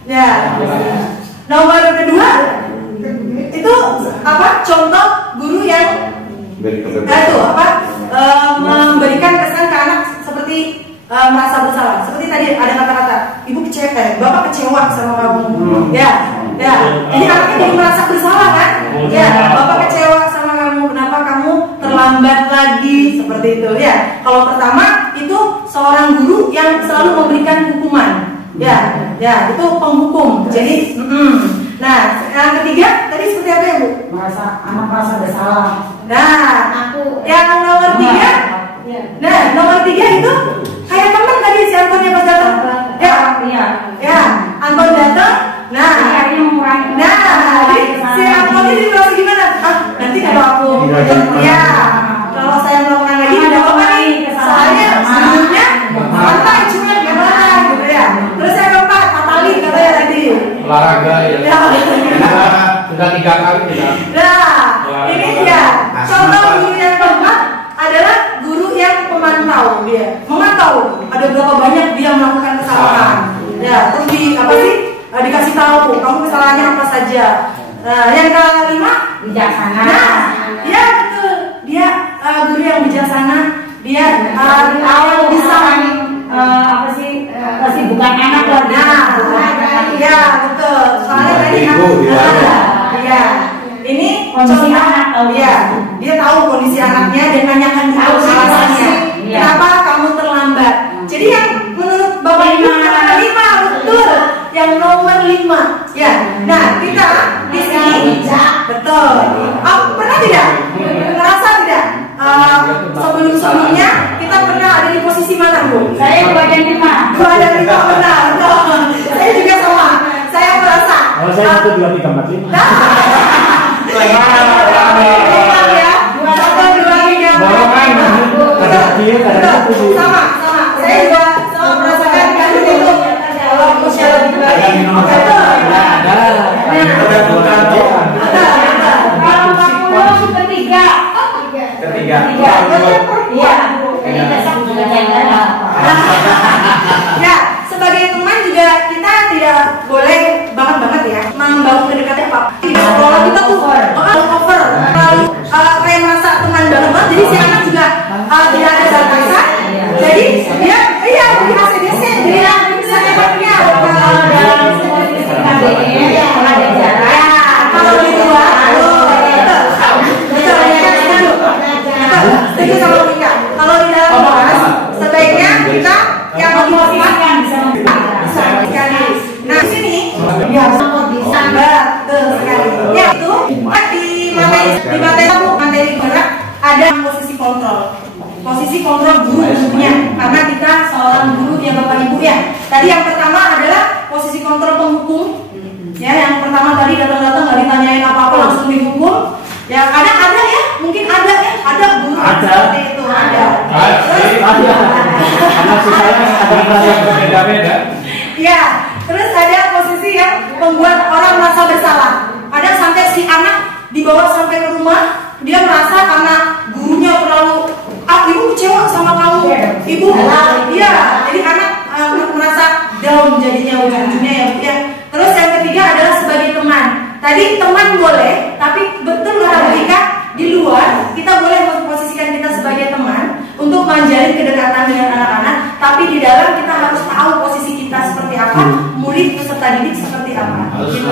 Ya. Nomor kedua itu apa? Contoh guru yang memberikan kesan ke anak seperti merasa bersalah. Seperti tadi ada kata-kata, ibu kecewa, bapak kecewa sama kamu. Ya. Jadi anaknya jadi merasa bersalah kan? Ya, bapak kecewa sama kamu. Kenapa kamu terlambat lagi? Seperti itu ya. Kalau pertama itu seorang guru yang selalu memberikan hukuman. Ya, itu penghukum. Jadi, nah, yang ketiga tadi seperti apa ya Bu? anak merasa bersalah. Nah, yang nomor 3. Nah, nomor 3 itu kayak teman tadi si Antonnya pas datang. Ya, Anton datang. Nah, jadi si Antonnya jadi merasa gimana? Nanti kalau aku, kalau saya melakukan lagi tidak apa-apa nih. Soalnya sebelumnya santai cuma gimana gitu ya. Terus yang keempat, Natali katanya tadi. Olahraga ya. Sudah 3 kali tidak. Nah, ini dia. Contoh guru yang keempat adalah guru yang memantau dia. Memantau ada berapa banyak dia melakukan kesalahan. Ya, terus dikasih tahu kamu kesalahannya apa saja. Nah, yang kelima Bijaksana. Nah, ya betul. Dia guru yang bijaksana. Dia tahu bisa kesibukan anak loh. Ya betul. Soalnya tadi ini Kondisi anak tahu. Ya, dia tahu kondisi anaknya dan nanyakan dulu alasannya. Kenapa kamu terlambat? Jadi yang menurut Bapak Ibu yang 5 betul. Yang nomor 5. Ya. Nah, kita di sini betul. Pernah tidak? Merasa tidak? Sebelum-sebelumnya kita pernah ada di posisi mana, Bu? Saya 2 dan 5. 2 dan 5 benar. Saya juga sama. Saya merasa. Kalau saya 1, 2, 3, 4, 5. Sama. Saya juga sama merasakan kan itu kalau usia lebih tua. Ya, sebagai teman juga kita tidak boleh banget ya membangun kedekatan apa. Di sekolah kita tuh over, lalu kayak merasa teman banget. Jadi si anak juga tidak ada batasan. Jadi dia di ACDC dia secepatnya dalam ada jarak. Kalau di luar, setuju sama Mika. Kalau di dalam kelas sebaiknya kita yang memposisikan bisa sekali. Nah di sini bisa betul sekali. Ya itu di materi gerak ada posisi kontrol. Posisi kontrol gurunya, karena kita seorang guru yang Bapak Ibu ya. Tadi yang pertama adalah posisi kontrol penghukum. Ya, yang pertama tadi datang-datang nggak ditanyain apa-apa langsung dihukum. Ya kadang ada ya, mungkin ada ya, ada guru seperti itu ada. Anak saya ada yang berbeda-beda. Ya, terus ada posisi yang membuat orang merasa bersalah. Ada sampai si anak dibawa sampai ke rumah, dia merasa karena gurunya terlalu, ibu kecewa sama kamu, ibu, iya, jadi anak merasa down jadinya ujung-ujungnya ya. Terus yang ketiga adalah sebagai teman. Tadi teman boleh, tapi betul kata mereka di luar kita boleh memposisikan kita sebagai teman untuk menjalin kedekatan dengan anak-anak, tapi di dalam kita harus tahu posisi kita seperti apa, murid peserta didik seperti apa. Gitu.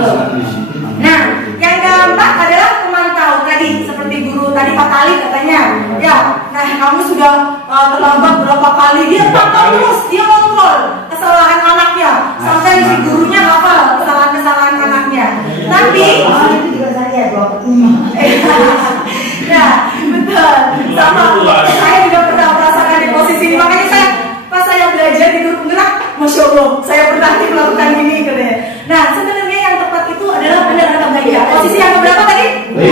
Nah, yang keempat adalah pemantau tadi, seperti guru tadi 4 kali katanya. Ya, nah kamu sudah terlambat berapa kali, dia pantau terus, dia kontrol kesalahan anaknya sampai si gurunya hafal kesalahan-kesalahan anaknya. Tapi ya, betul. Sama saya juga pernah merasakan di posisi ini. Makanya pas saya belajar di guru penggerak, Masya Allah, saya pernah melakukan ini katanya. Nah, sebenarnya yang tepat itu adalah benar kata Mbak Dia. Posisi yang berapa tadi? 5.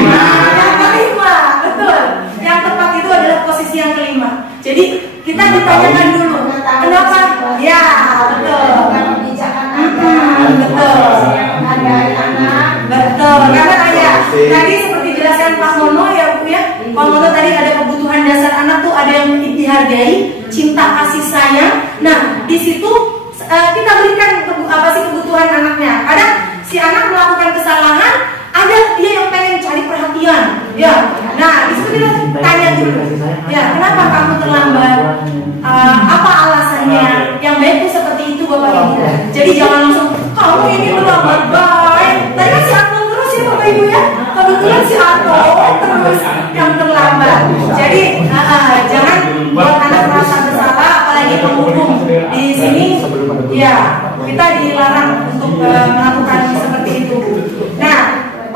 Yang kelima, betul. Yang tepat itu adalah posisi yang kelima. Jadi kita ditanyakan dulu, kenapa? Ya, betul. Betul. Karena ayah tadi seperti jelaskan Pak Mono ya Bu ya. Pak Mono tadi ada kebutuhan dasar anak tuh ada yang dihargai, cinta kasih sayang. Nah di situ kita berikan apa sih kebutuhan anaknya. Kadang si anak melakukan kesalahan, ada dia yang pengen cari perhatian. Ya. Nah di situ kita tanya dulu. Ya kenapa kamu terlambat? Apa alasannya? Yang baik itu seperti itu Bapak Ibu. Jadi jangan langsung kamu ini terlambat baik. Tadi kan si Ato terus ya Bapak Ibu ya. Kebetulan si Ato terus yang terlambat. Jadi jangan buat anak merasa bersalah, apalagi menghukum. Di sini ya kita dilarang untuk melakukan seperti itu. Nah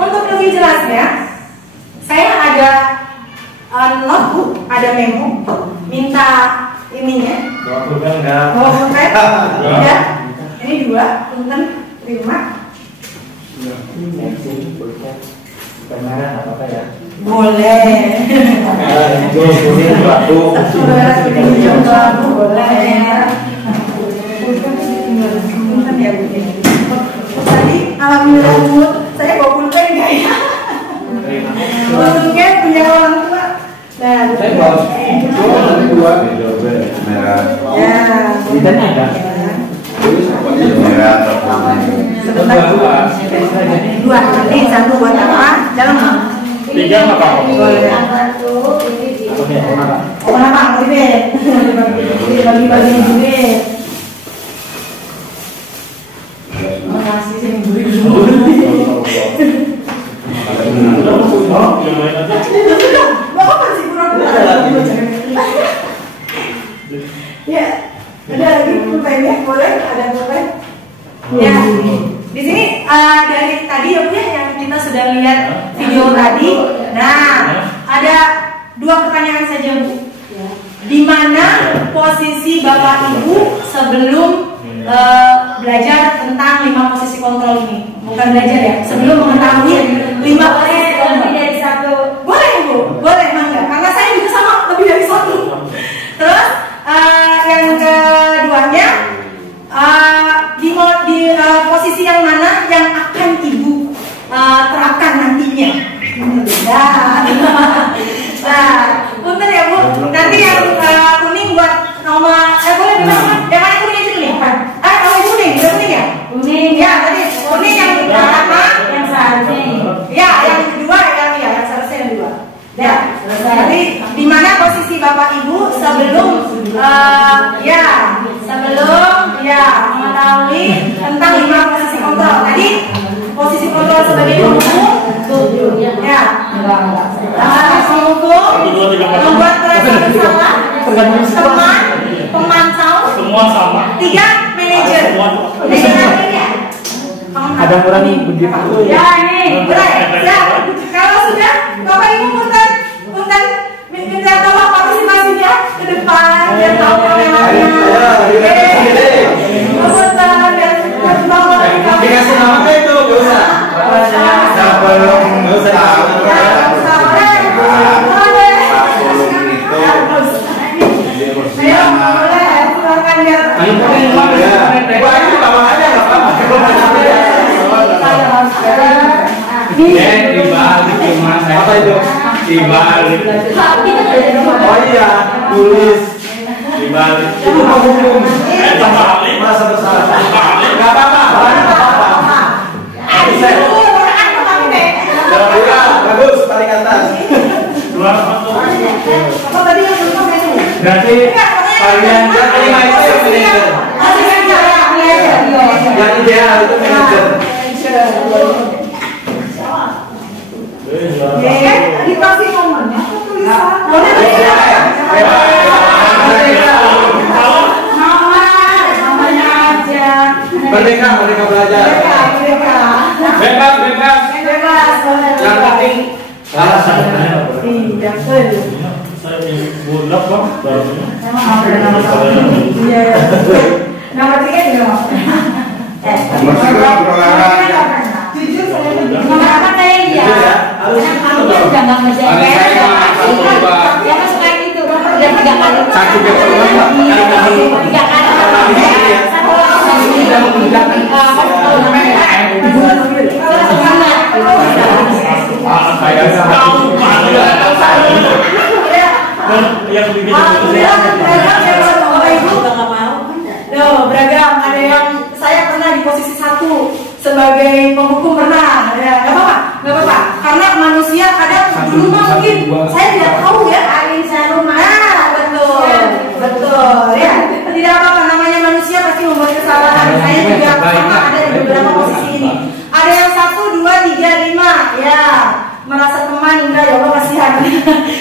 untuk lebih jelasnya, saya ada notebook, ada memo, minta ininya. Ya. Ini 2, punten 5. Kamera apa ya? Boleh. Punten ya Bu. Tadi alhamdulillah Bu, saya bawa pulpen enggak ya? Untungnya punya orang tua. Nah, saya bawa merah. Ya. Tidak ada. Merah atau Dua, nanti 1 buat apa? Dalam 3 apa? boleh. Kenapa? Duit. Bagi-bagi duit. Makasih sini duit. Bapak masih pura-pura. Ya, ada lagi pulpennya, boleh? Ada pulpen? Ya, di sini dari tadi ya Bu ya, yang kita sudah lihat video tadi. Nah, ada 2 pertanyaan saja Bu. Di mana posisi Bapak Ibu sebelum belajar tentang 5 posisi kontrol ini? Bukan belajar ya, sebelum mengetahui 5 posisi kontrol. Lebih dari 1. Boleh Bu, boleh mangga. Karena saya juga sama lebih dari 1. Terus yang keduanya di posisi yang mana yang akan Ibu terapkan nantinya. Nah, punten ya Bu. Nanti yang kuning buat nomor boleh dimasukkan. Yang mana kuning itu nih? Kalau kuning, udah kuning ya? Kuning. Ya, tadi kuning yang pertama, yang seharusnya. Ya, yang kedua yang seharusnya yang 2. Ya, jadi di mana posisi Bapak Ibu sebelum mengetahui tentang 5 posisi kontrol. Tadi posisi kontrol sebagai penghukum, ya, penghukum, membuat perasaan bersalah, teman, pemantau, semua sama. 3 manajer. Ada orang yang begitu. Ya ini, boleh. Ya, kalau sudah Bapak Ibu punten minta tolong partisipasinya ke depan biar tahu kameranya. Dikasih nama itu, gak usah. Sebelum, gak usah. dibalik. Oh iya, tulis Dibalik. itu hukum merasa bersalah. Nggak apa-apa. Bagus, paling atas. Apa tadi yang belum itu? Berarti kalian yang ideal itu manajer. Dikasih nomornya, tulisan. Nomornya aja. Merdeka belajar. bebas. Yang penting salah Tidak perlu. Saya bulat kok. Iya. Nomor 3 juga mau. Jujur saya lebih. Nomor apa saya dia? Kamu udah nggak ngerjain PR, dia kan suka itu, udah 3 kali. 3 kali. Yang bikin beragam. Ada yang saya pernah di posisi 1 sebagai penghukum pernah. Ya, nggak apa-apa. Karena manusia kadang dulu mungkin saya tidak tahu ya. Betul. Ya, tidak apa-apa. Namanya manusia pasti membuat kesalahan. Saya juga sama ada di beberapa posisi ini. Ada yang 1, 2, 3, 5. Ya, merasa teman enggak ya Allah kasihan.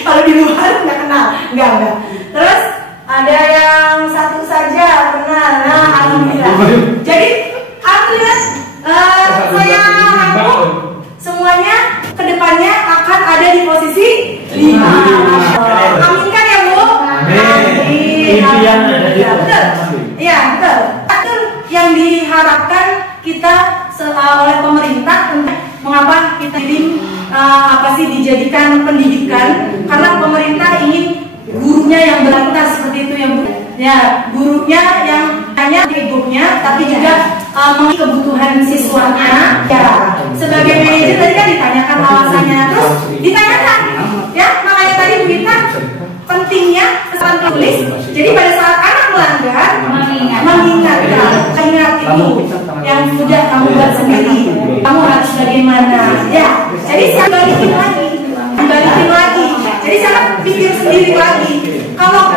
Kalau di luar nggak kenal, enggak. Terus ada yang 1 saja pernah. Nah, alhamdulillah. Jadi alhamdulillah saya rangkum semuanya kedepannya akan ada di posisi 5. Aminkan ya Bu. Amin. Iya betul. Yang diharapkan kita oleh pemerintah untuk mengapa kita ini dijadikan pendidikan, karena pemerintah ingin gurunya yang benar-benar seperti itu ya Bu. Ya, gurunya yang hanya egonya tapi juga mengerti kebutuhan siswanya. Ya, sebagai manajer tadi kan ditanyakan alasannya, terus ditanyakan ya, makanya tadi Bu Gita pentingnya pesan tulis. Jadi pada saat anak melanggar mengingat itu yang sudah kamu buat sendiri, kamu harus bagaimana ya. Jadi saya balikin lagi. Jadi saya pikir sendiri lagi. Kalau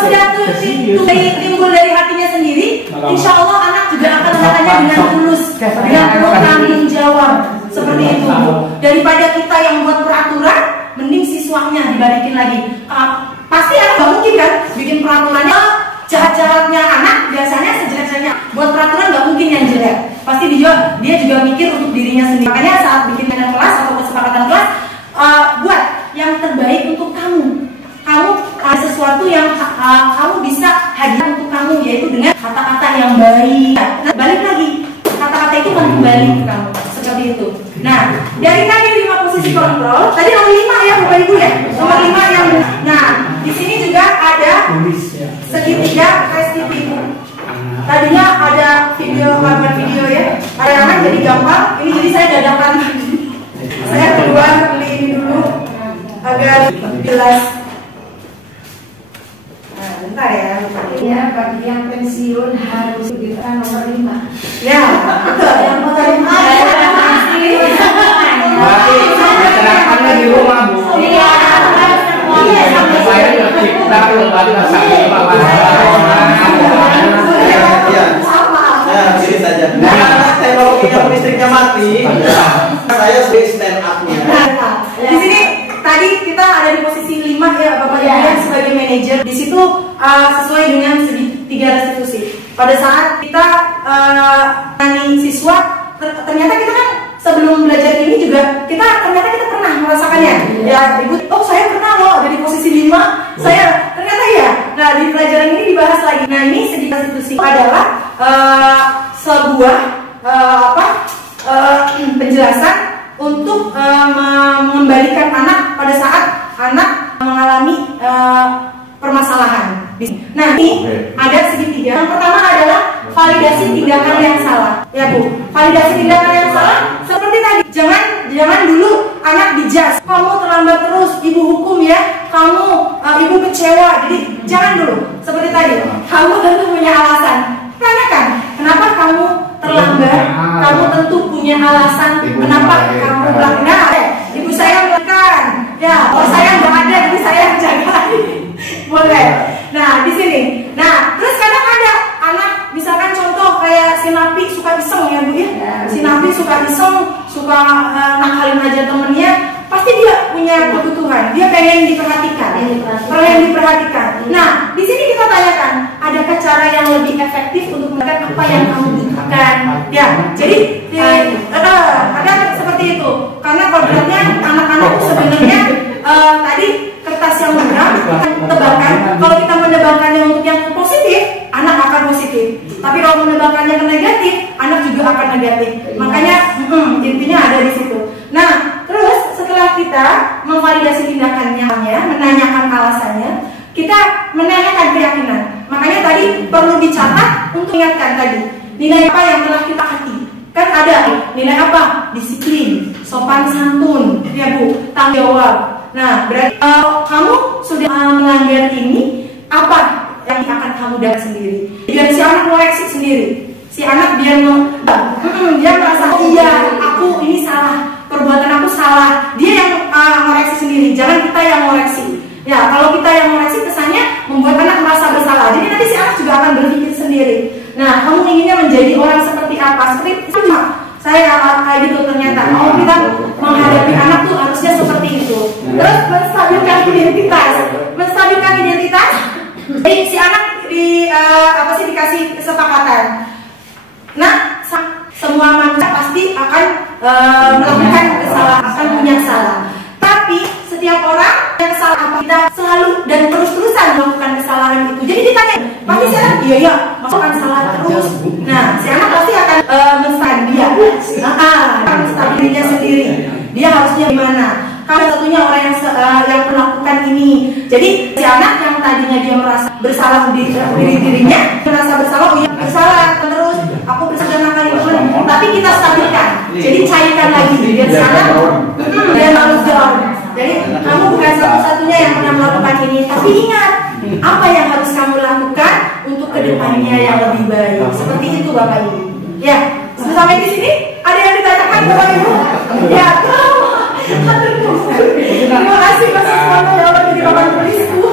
sudah timbul dari hatinya sendiri, insya Allah anak juga akan melakukannya dengan tulus, dengan bertanggung jawab seperti itu. Daripada kita yang buat peraturan, mending siswanya dibalikin lagi. Pasti anak nggak mungkin kan bikin peraturannya jahat-jahatnya anak, biasanya sejelek-jeleknya. Buat peraturan nggak mungkin yang jelek. Pasti dia juga mikir untuk dirinya sendiri. Makanya saat bikin plan kelas atau kesepakatan kelas, buat yang terbaik untuk kamu. Kamu ada sesuatu yang kamu bisa hadirkan untuk kamu, yaitu dengan kata-kata yang baik. Nah, balik lagi, kata-kata itu kan kembali ke kamu, seperti itu. Nah, dari tadi 5 posisi kontrol, tadi nomor 5 ya Bapak Ibu ya, nomor 5 yang. Nah, di sini juga ada segitiga restitusi. Tadinya ada gambar video ya, ada jadi gampang. Ini jadi saya dadakan. Saya keluar beli ini dulu agar jelas. Nah, bentar ya. Ya, bagi yang pensiun harus diberikan nomor 5. Ya, betul. Yang nomor 5 masyarakat di rumah Bu. Iya. Saya kita kembali pilih saja. Karena teknologinya listriknya mati, saya sebagai stand up-nya. Di sini tadi kita ada di posisi 5 ya Bapak Ibu sebagai manajer. Di situ sesuai dengan segitiga restitusi. Pada saat kita menangani siswa, ternyata kita kan sebelum belajar ini juga ternyata kita pernah merasakannya. Ya Ibu, saya pernah loh ada di posisi 5. Saya ternyata ya. Nah, di pelajaran ini dibahas lagi. Nah, ini segitiga restitusi adalah sebuah penjelasan untuk mengembalikan anak pada saat anak mengalami permasalahan. Nah, ini ada segitiga. Yang pertama adalah validasi tindakan yang salah. Ya Bu, validasi tindakan yang salah seperti tadi. Jangan dulu tebar terus, ibu hukum ya, kamu ibu kecewa. Jadi jangan dulu seperti tadi, kamu tentu punya alasan. Tanyakan, kenapa kamu terlambat? Kamu tentu punya alasan kenapa kamu terlambat. Ibu saya melakukan, ya, kalau saya nggak ada, jadi saya jagain. Boleh. Nah, di sini. Nah, terus kadang ada anak, misalkan contoh kayak si Napi suka iseng ya Bu ya. Si Napi suka iseng, suka nakalin aja temennya. Pasti dia punya kebutuhan, dia pengen diperhatikan, Nah, di sini kita tanyakan, adakah cara yang lebih efektif untuk mendapatkan apa yang kamu butuhkan? Ya, jadi ada seperti itu. Karena kodratnya anak-anak itu sebenarnya tadi kertas yang berat kita tebalkan. Kalau kita menebalkannya untuk yang positif, anak akan positif. Tapi kalau menebalkannya ke negatif, anak juga akan negatif. Makanya intinya ada di situ. Nah, terus setelah kita memvalidasi tindakannya, menanyakan alasannya, kita menanyakan keyakinan. Makanya tadi perlu dicatat untuk ingatkan tadi nilai apa yang telah kita hati. Kan ada nilai apa? Disiplin, sopan santun, ya Bu, tanggung jawab. Nah, berarti kamu sudah melanggar ini, apa yang akan kamu dapat sendiri? Biar si anak koreksi sendiri. Si anak dia merasa, oh iya, aku ini salah, perbuatan aku salah. Dia yang ngoreksi sendiri, jangan kita yang ngoreksi. Ya, kalau kita yang ngoreksi kesannya membuat anak merasa bersalah. Jadi nanti si anak juga akan berpikir sendiri. Nah, kamu inginnya menjadi orang seperti apa? Seperti saya kayak gitu ternyata. Oh, kita menghadapi anak tuh harusnya seperti itu. Terus menstabilkan identitas. Jadi si anak dikasih kesepakatan. Nah, semua manusia pasti akan melakukan kesalahan, akan punya salah. Tapi setiap orang yang salah apa, kita selalu dan terus-terusan melakukan kesalahan itu. Jadi ditanya, pasti si anak iya, akan salah terus. Nah, si anak pasti akan menstabil dirinya sendiri. Dia harusnya gimana? Kalau satunya orang yang melakukan ini. Jadi si anak yang tadinya dia merasa bersalah di dirinya, merasa bersalah, oh iya bersalah terus, aku bersalah kali teman. Tapi kita stabilkan. Jadi cairkan lagi. Dia sana, dia harus jauh. Jadi kamu bukan satu-satunya yang pernah melakukan ini. Tapi ingat, apa yang harus kamu lakukan untuk kedepannya yang lebih baik. Seperti itu Bapak Ibu. Ya, sampai di sini ada yang ditanyakan Bapak Ibu? Ya, terima kasih Mas Iswono jawaban dari Bapak Tulisku.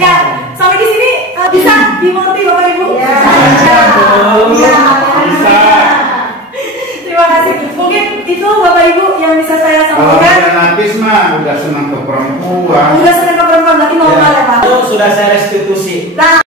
Ya, sampai di sini bisa dimengerti Bapak Ibu? Ya. Bisa. Terima kasih. Mungkin itu Bapak Ibu yang bisa saya sampaikan. Kalau Napis mah udah senang ke perempuan. Udah senang ke perempuan, berarti normal ya Pak? Itu sudah saya restitusi. Nah,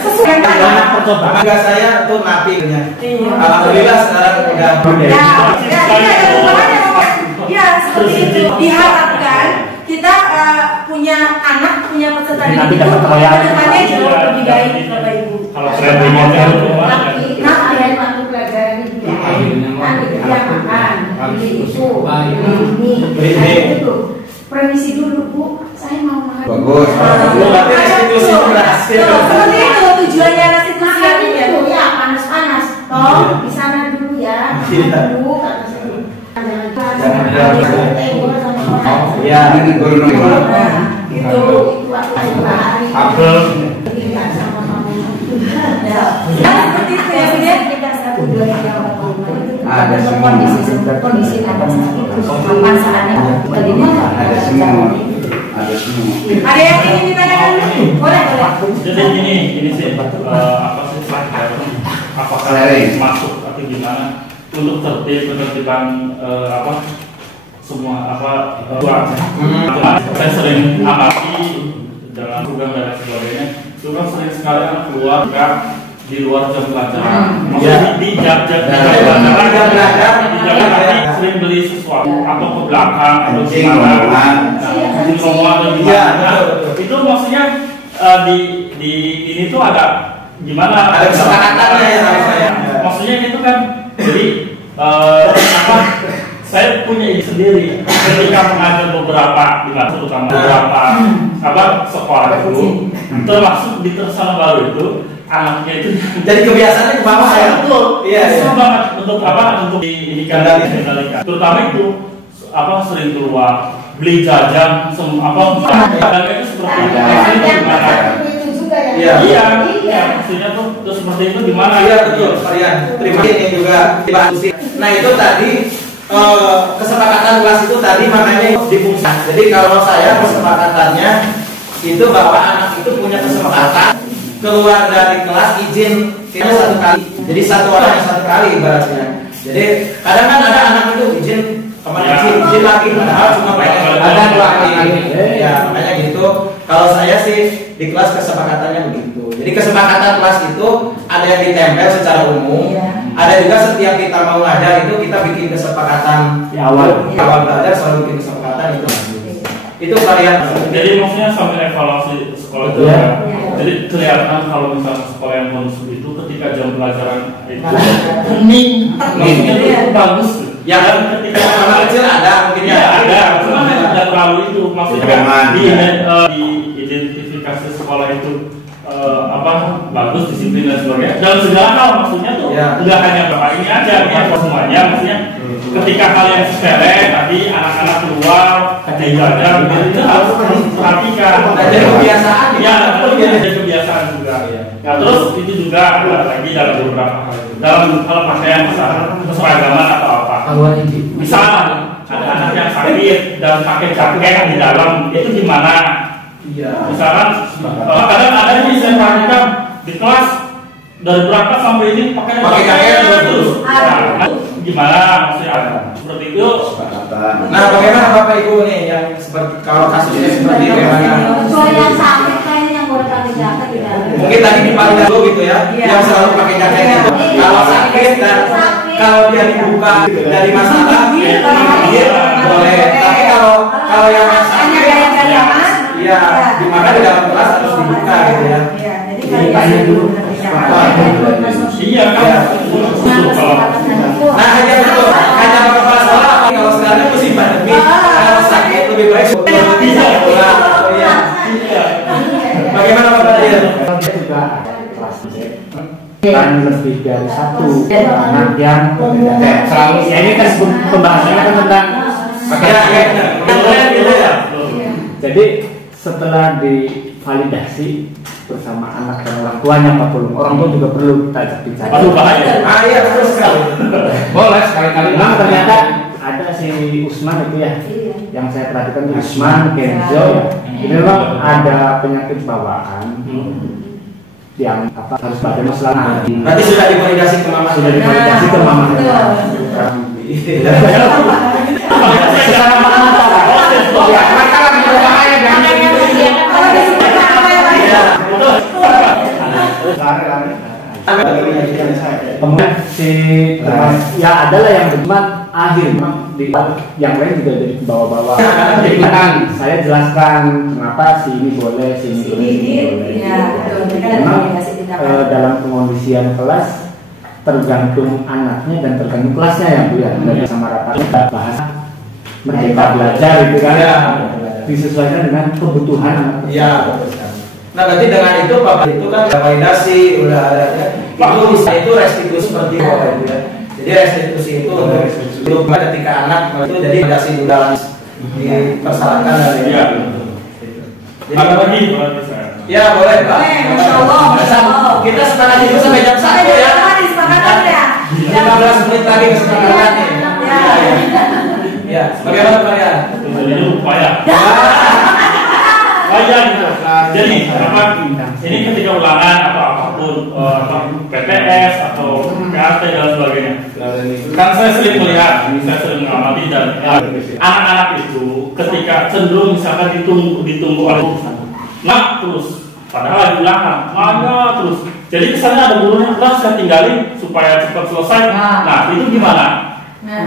sesuai banyak percobaan. Bangga saya tuh Napinya. Alhamdulillah sekarang udah ya, seperti itu. Diharapkan kita punya anak, punya peserta didik itu kedepannya jauh lebih baik Bapak Ibu. Kalau trendingnya waktu pelajaran itu nanti dia makan, beli itu, ini itu. Permisi dulu Bu, saya mau makan. Bagus. Berarti restitusi berhasil. Seperti itu tujuannya restitusi itu ya panas-panas. Toh di sana dulu ya, dulu kata saya. Ya, ini guru itu aku hari. Abdul. Ya, seperti itu ya Bunda. Tidak satu dua tiga ada semua. kondisi apa itu kapan saatnya tadinya Ada semua. Ada semua. Ada yang ingin ditanyakan dulu? Boleh. Jadi ini sih apa sih pelajaran apakah masuk atau gimana untuk ketertiban semua saya sering amati dalam program dan sebagainya itu kan sering sekali anak keluar kan di luar jam pelajaran. Maksudnya di jam pelajaran tapi sering beli sesuatu atau ke belakang atau gimana, di rumah atau gimana. Itu maksudnya di ini tuh agak gimana? Ada kesepakatannya ya saya. Maksudnya itu kan jadi saya punya ide sendiri ketika mengajar beberapa terutama beberapa sekolah itu, termasuk di Tersana Baru itu anaknya itu jadi kebiasaannya ke bawah ya. Betul. Iya. Susah banget untuk dikendalikan. Terutama itu sering keluar beli jajan itu seperti Iya, maksudnya tuh seperti itu gimana? Iya betul, Varian. Terima kasih juga diskusi. Nah itu tadi kesepakatan kelas itu tadi makanya difungsikan. Jadi kalau saya kesepakatannya itu bahwa anak itu punya kesepakatan keluar dari kelas izin kita 1 kali. Jadi 1 orang yang 1 kali ibaratnya. Jadi kadang kan ada anak itu izin izin lagi padahal cuma pengen ada 2 kali. Ya makanya gitu. Kalau saya sih di kelas kesepakatannya begitu. Jadi kesepakatan kelas itu ada yang ditempel secara umum, ada juga setiap kita mau ngajar itu kita bikin kesepakatan di awal belajar selalu bikin kesepakatan itu. Itu varian. Jadi maksudnya sambil evaluasi sekolah itu jadi kelihatan kalau misalnya sekolah yang kondusif itu ketika jam pelajaran itu hening, maksudnya itu bagus. Ya kan ketika anak kecil ada mungkin ada, cuma tidak terlalu itu maksudnya di identifikasi sekolah itu bagus, disiplin dan sebagainya dalam segala hal, maksudnya tuh nggak hanya bapak ini aja ya, semuanya maksudnya ketika kalian sepele tadi anak-anak keluar jajan itu harus perhatikan ada kebiasaan ada kebiasaan juga ya. Terus itu juga ada lagi dalam beberapa hal itu dalam hal pakaian misalnya keseragaman atau apa misalnya ada anak yang sakit dan pakai jaket di dalam itu gimana? Misalkan kadang ada yang saya perhatikan di kelas dari berapa sampai ini pakai jaket terus. Gimana maksudnya seperti itu? Nah, bagaimana Bapak Ibu nih yang seperti kalau kasusnya seperti bagaimana? Soal yang sakit kayaknya yang boleh pakai jaket di dalam. Mungkin tadi dipakai dulu gitu ya, yang selalu pakai jaket itu. Kalau sakit dan kalau dia dibuka dari masalah, boleh. Tapi kalau yang sakit iya, dimakan di dalam kelas harus dibuka gitu ya. Jadi tanya dulu. Iya kan. Nah hanya itu, hanya kepala sekolah. Kalau sekarang musim pandemi, kalau sakit lebih baik bisa pulang. Bagaimana Bapak dia? Juga kelas kan lebih dari 1 anak yang selalu ini kan pembahasannya kan tentang jadi setelah divalidasi bersama anak dan orang tuanya 40 orang tua juga perlu kita bicara. Iya betul sekali. Boleh sekali-kali. Memang ternyata ada si Usman itu ya, yang saya perhatikan Usman Kenzo ya. Ini memang ada penyakit bawaan yang harus pada masalah. Berarti sudah divalidasi ke mama. Sudah divalidasi ke mama. Secara mata. Ya, masalah bahaya dan kemudian ya adalah yang berteman akhir di yang lain juga jadi bawa-bawa. Saya jelaskan kenapa si ini boleh, si ini boleh. Memang dalam pengondisian kelas tergantung anaknya dan tergantung kelasnya ya Bu ya. Dari sama rata bahasa mereka belajar itu kan disesuaikan dengan kebutuhan anak. Iya. Nah berarti dengan itu Bapak itu kan validasi udah ada ya. Itu restitusi seperti apa itu ya. Jadi restitusi itu untuk ketika anak itu jadi validasi dalam dipersyaratkan dari ya. Jadi ya boleh Pak. Kita sepakat itu sampai jam 1 ya. Jam 15 menit lagi kesepakatan nih. Ya, bagaimana Pak ya? Jadi upaya. Gitu. Jadi ini ketika ulangan atau apapun PTS atau KT dan sebagainya. Kan saya sering melihat, saya sering mengamati dan anak-anak itu ketika cenderung misalkan ditunggu oleh terus Padahal lagi ulangan, mana terus. Jadi kesannya ada gurunya, lah saya tinggalin supaya cepat selesai. Nah itu gimana? Saya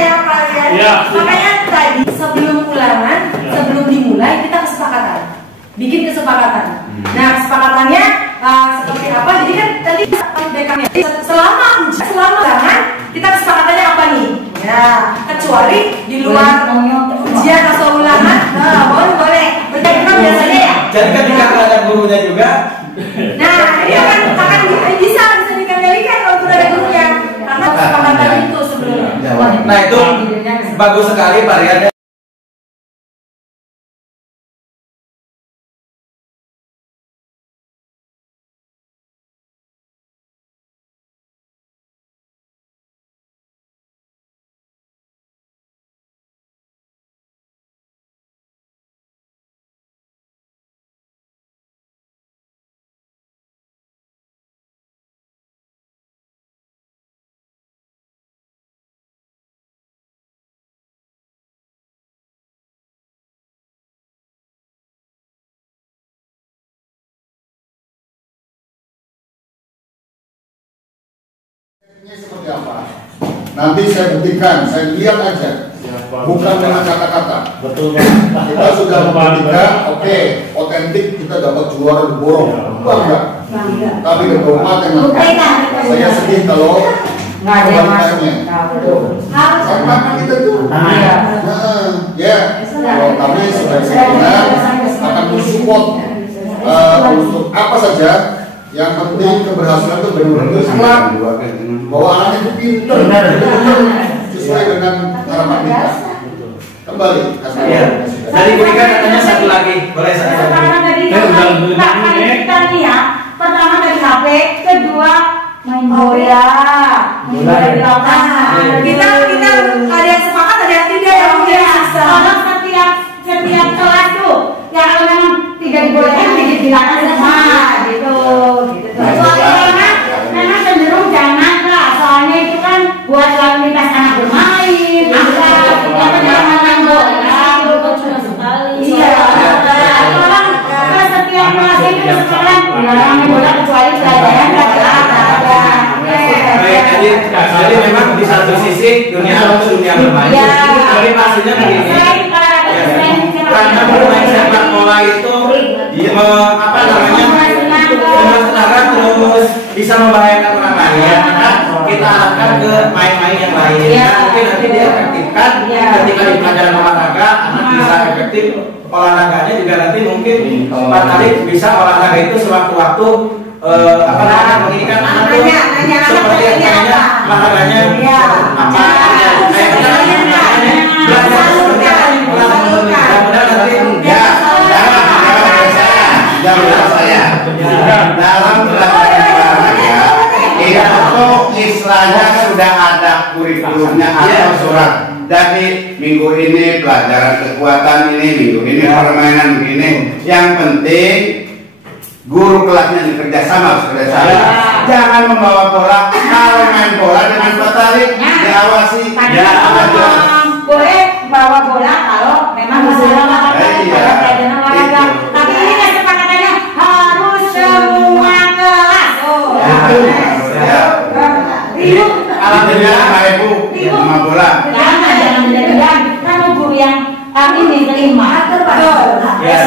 yang kalian. Makanya tadi sebelum ulangan, sebelum dimulai kita kesepakatan, bikin kesepakatan. Nah kesepakatannya seperti apa? Jadi kan tadi BK-nya selama ulangan kita kesepakatannya apa nih? Ya kecuali di luar ujian atau ulangan, boleh. Berarti biasanya ya. Jadi ketika ada gurunya juga. Nah ini akan bisa dikendalikan kalau sudah ada gurunya karena kesepakatan itu sebelumnya. Nah itu bagus sekali Pak Rian. Ini seperti apa? Nanti saya buktikan, saya lihat aja, bukan dengan kata-kata. Betul. Kita sudah membuktikan, oke, otentik kita dapat juara di Borong, bangga. Tapi di rumah dengan saya sedih kalau kebalikannya. Karena kita tuh, ya, kalau kami sebagai sekolah akan mensupport untuk apa saja. Yang penting keberhasilan itu benar-benar mutlak bahwa anak itu pintar sesuai dengan harapan kita. Kembali. Dari berikan katanya satu lagi, boleh satu lagi. Pertama dari HP, kedua main bola. Di lapangan. Kita ada yang sepakat, ada yang tidak. Kalau setiap kelas tuh, ya kalau memang tidak dibolehkan, tidak dilakukan semua, gitu. Soalnya memang cenderung jangan lah, soalnya itu kan buat lalu lintas anak bermain, apa dengan main bola, iya. Kalau setiap kelas itu sekarang dilarang main bola kecuali pelajaran Jadi memang di satu sisi dunia alam itu dunia bermain. Tapi pastinya begini. Karena bermain sepak bola itu apa namanya memasukkan terus bisa membahayakan orang lain. Kita arahkan ke main-main yang lain. Mungkin nanti dia efektifkan ketika di pelajaran olahraga anak bisa efektif olahraganya juga nanti mungkin Pak Talib bisa olahraga itu sewaktu-waktu apa namanya menginginkan anaknya seperti olahraganya apa belajar seperti apa mudah-mudahan nanti Jawab saya dalam pelajaran olahraga itu istilahnya sudah ada kurikulumnya atau surat. Jadi minggu ini pelajaran kekuatan ini, minggu ini permainan ini. Yang penting guru kelasnya bekerjasama. Jangan membawa bola. Kalau main bola dengan Pak Talib diawasi. Boleh bawa bola kalau memang bisa pelajaran olahraga. Tapi ini kesepakatannya harus semua kelas. Alhamdulillah Pak Ibu sama bola. Jangan kamu guru yang ini terima. Ya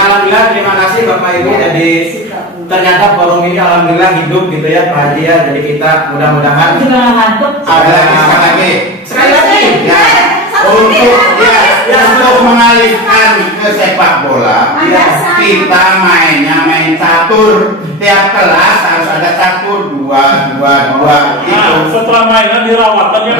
alhamdulillah terima kasih Bapak Ibu. Jadi ternyata forum ini alhamdulillah hidup gitu ya Pak Haji ya. Jadi kita mudah-mudahan ada lagi sekali lagi untuk mengalihkan ke sepak bola kita main catur. Tiap kelas harus ada catur 2 itu. Setelah mainan dirawatan ya.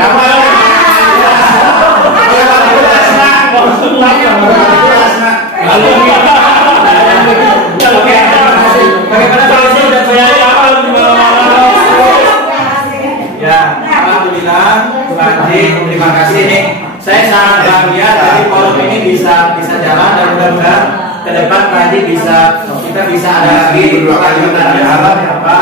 Alhamdulillah, Pak Haji, terima kasih nih. Saya sangat bahagia dari forum ini bisa jalan dan mudah-mudahan ke depan Pak Haji kita bisa ada lagi lanjutan apa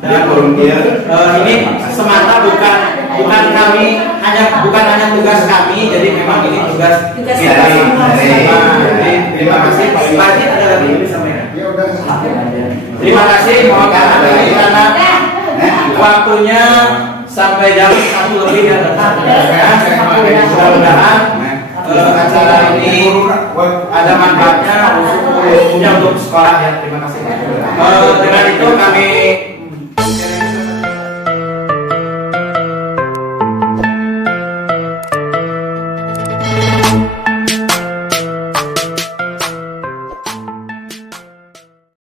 dan forum ini semata bukan bukan hanya tugas kami, jadi memang ini tugas kita. Jadi terima kasih Pak Bupati, ada lagi yang disampaikan. Terima kasih, mohon maaf karena waktunya sampai jam 1 lebih ya. Mudah-mudahan acara ini ada manfaatnya khususnya untuk sekolah ya. Terima kasih. Dengan itu kami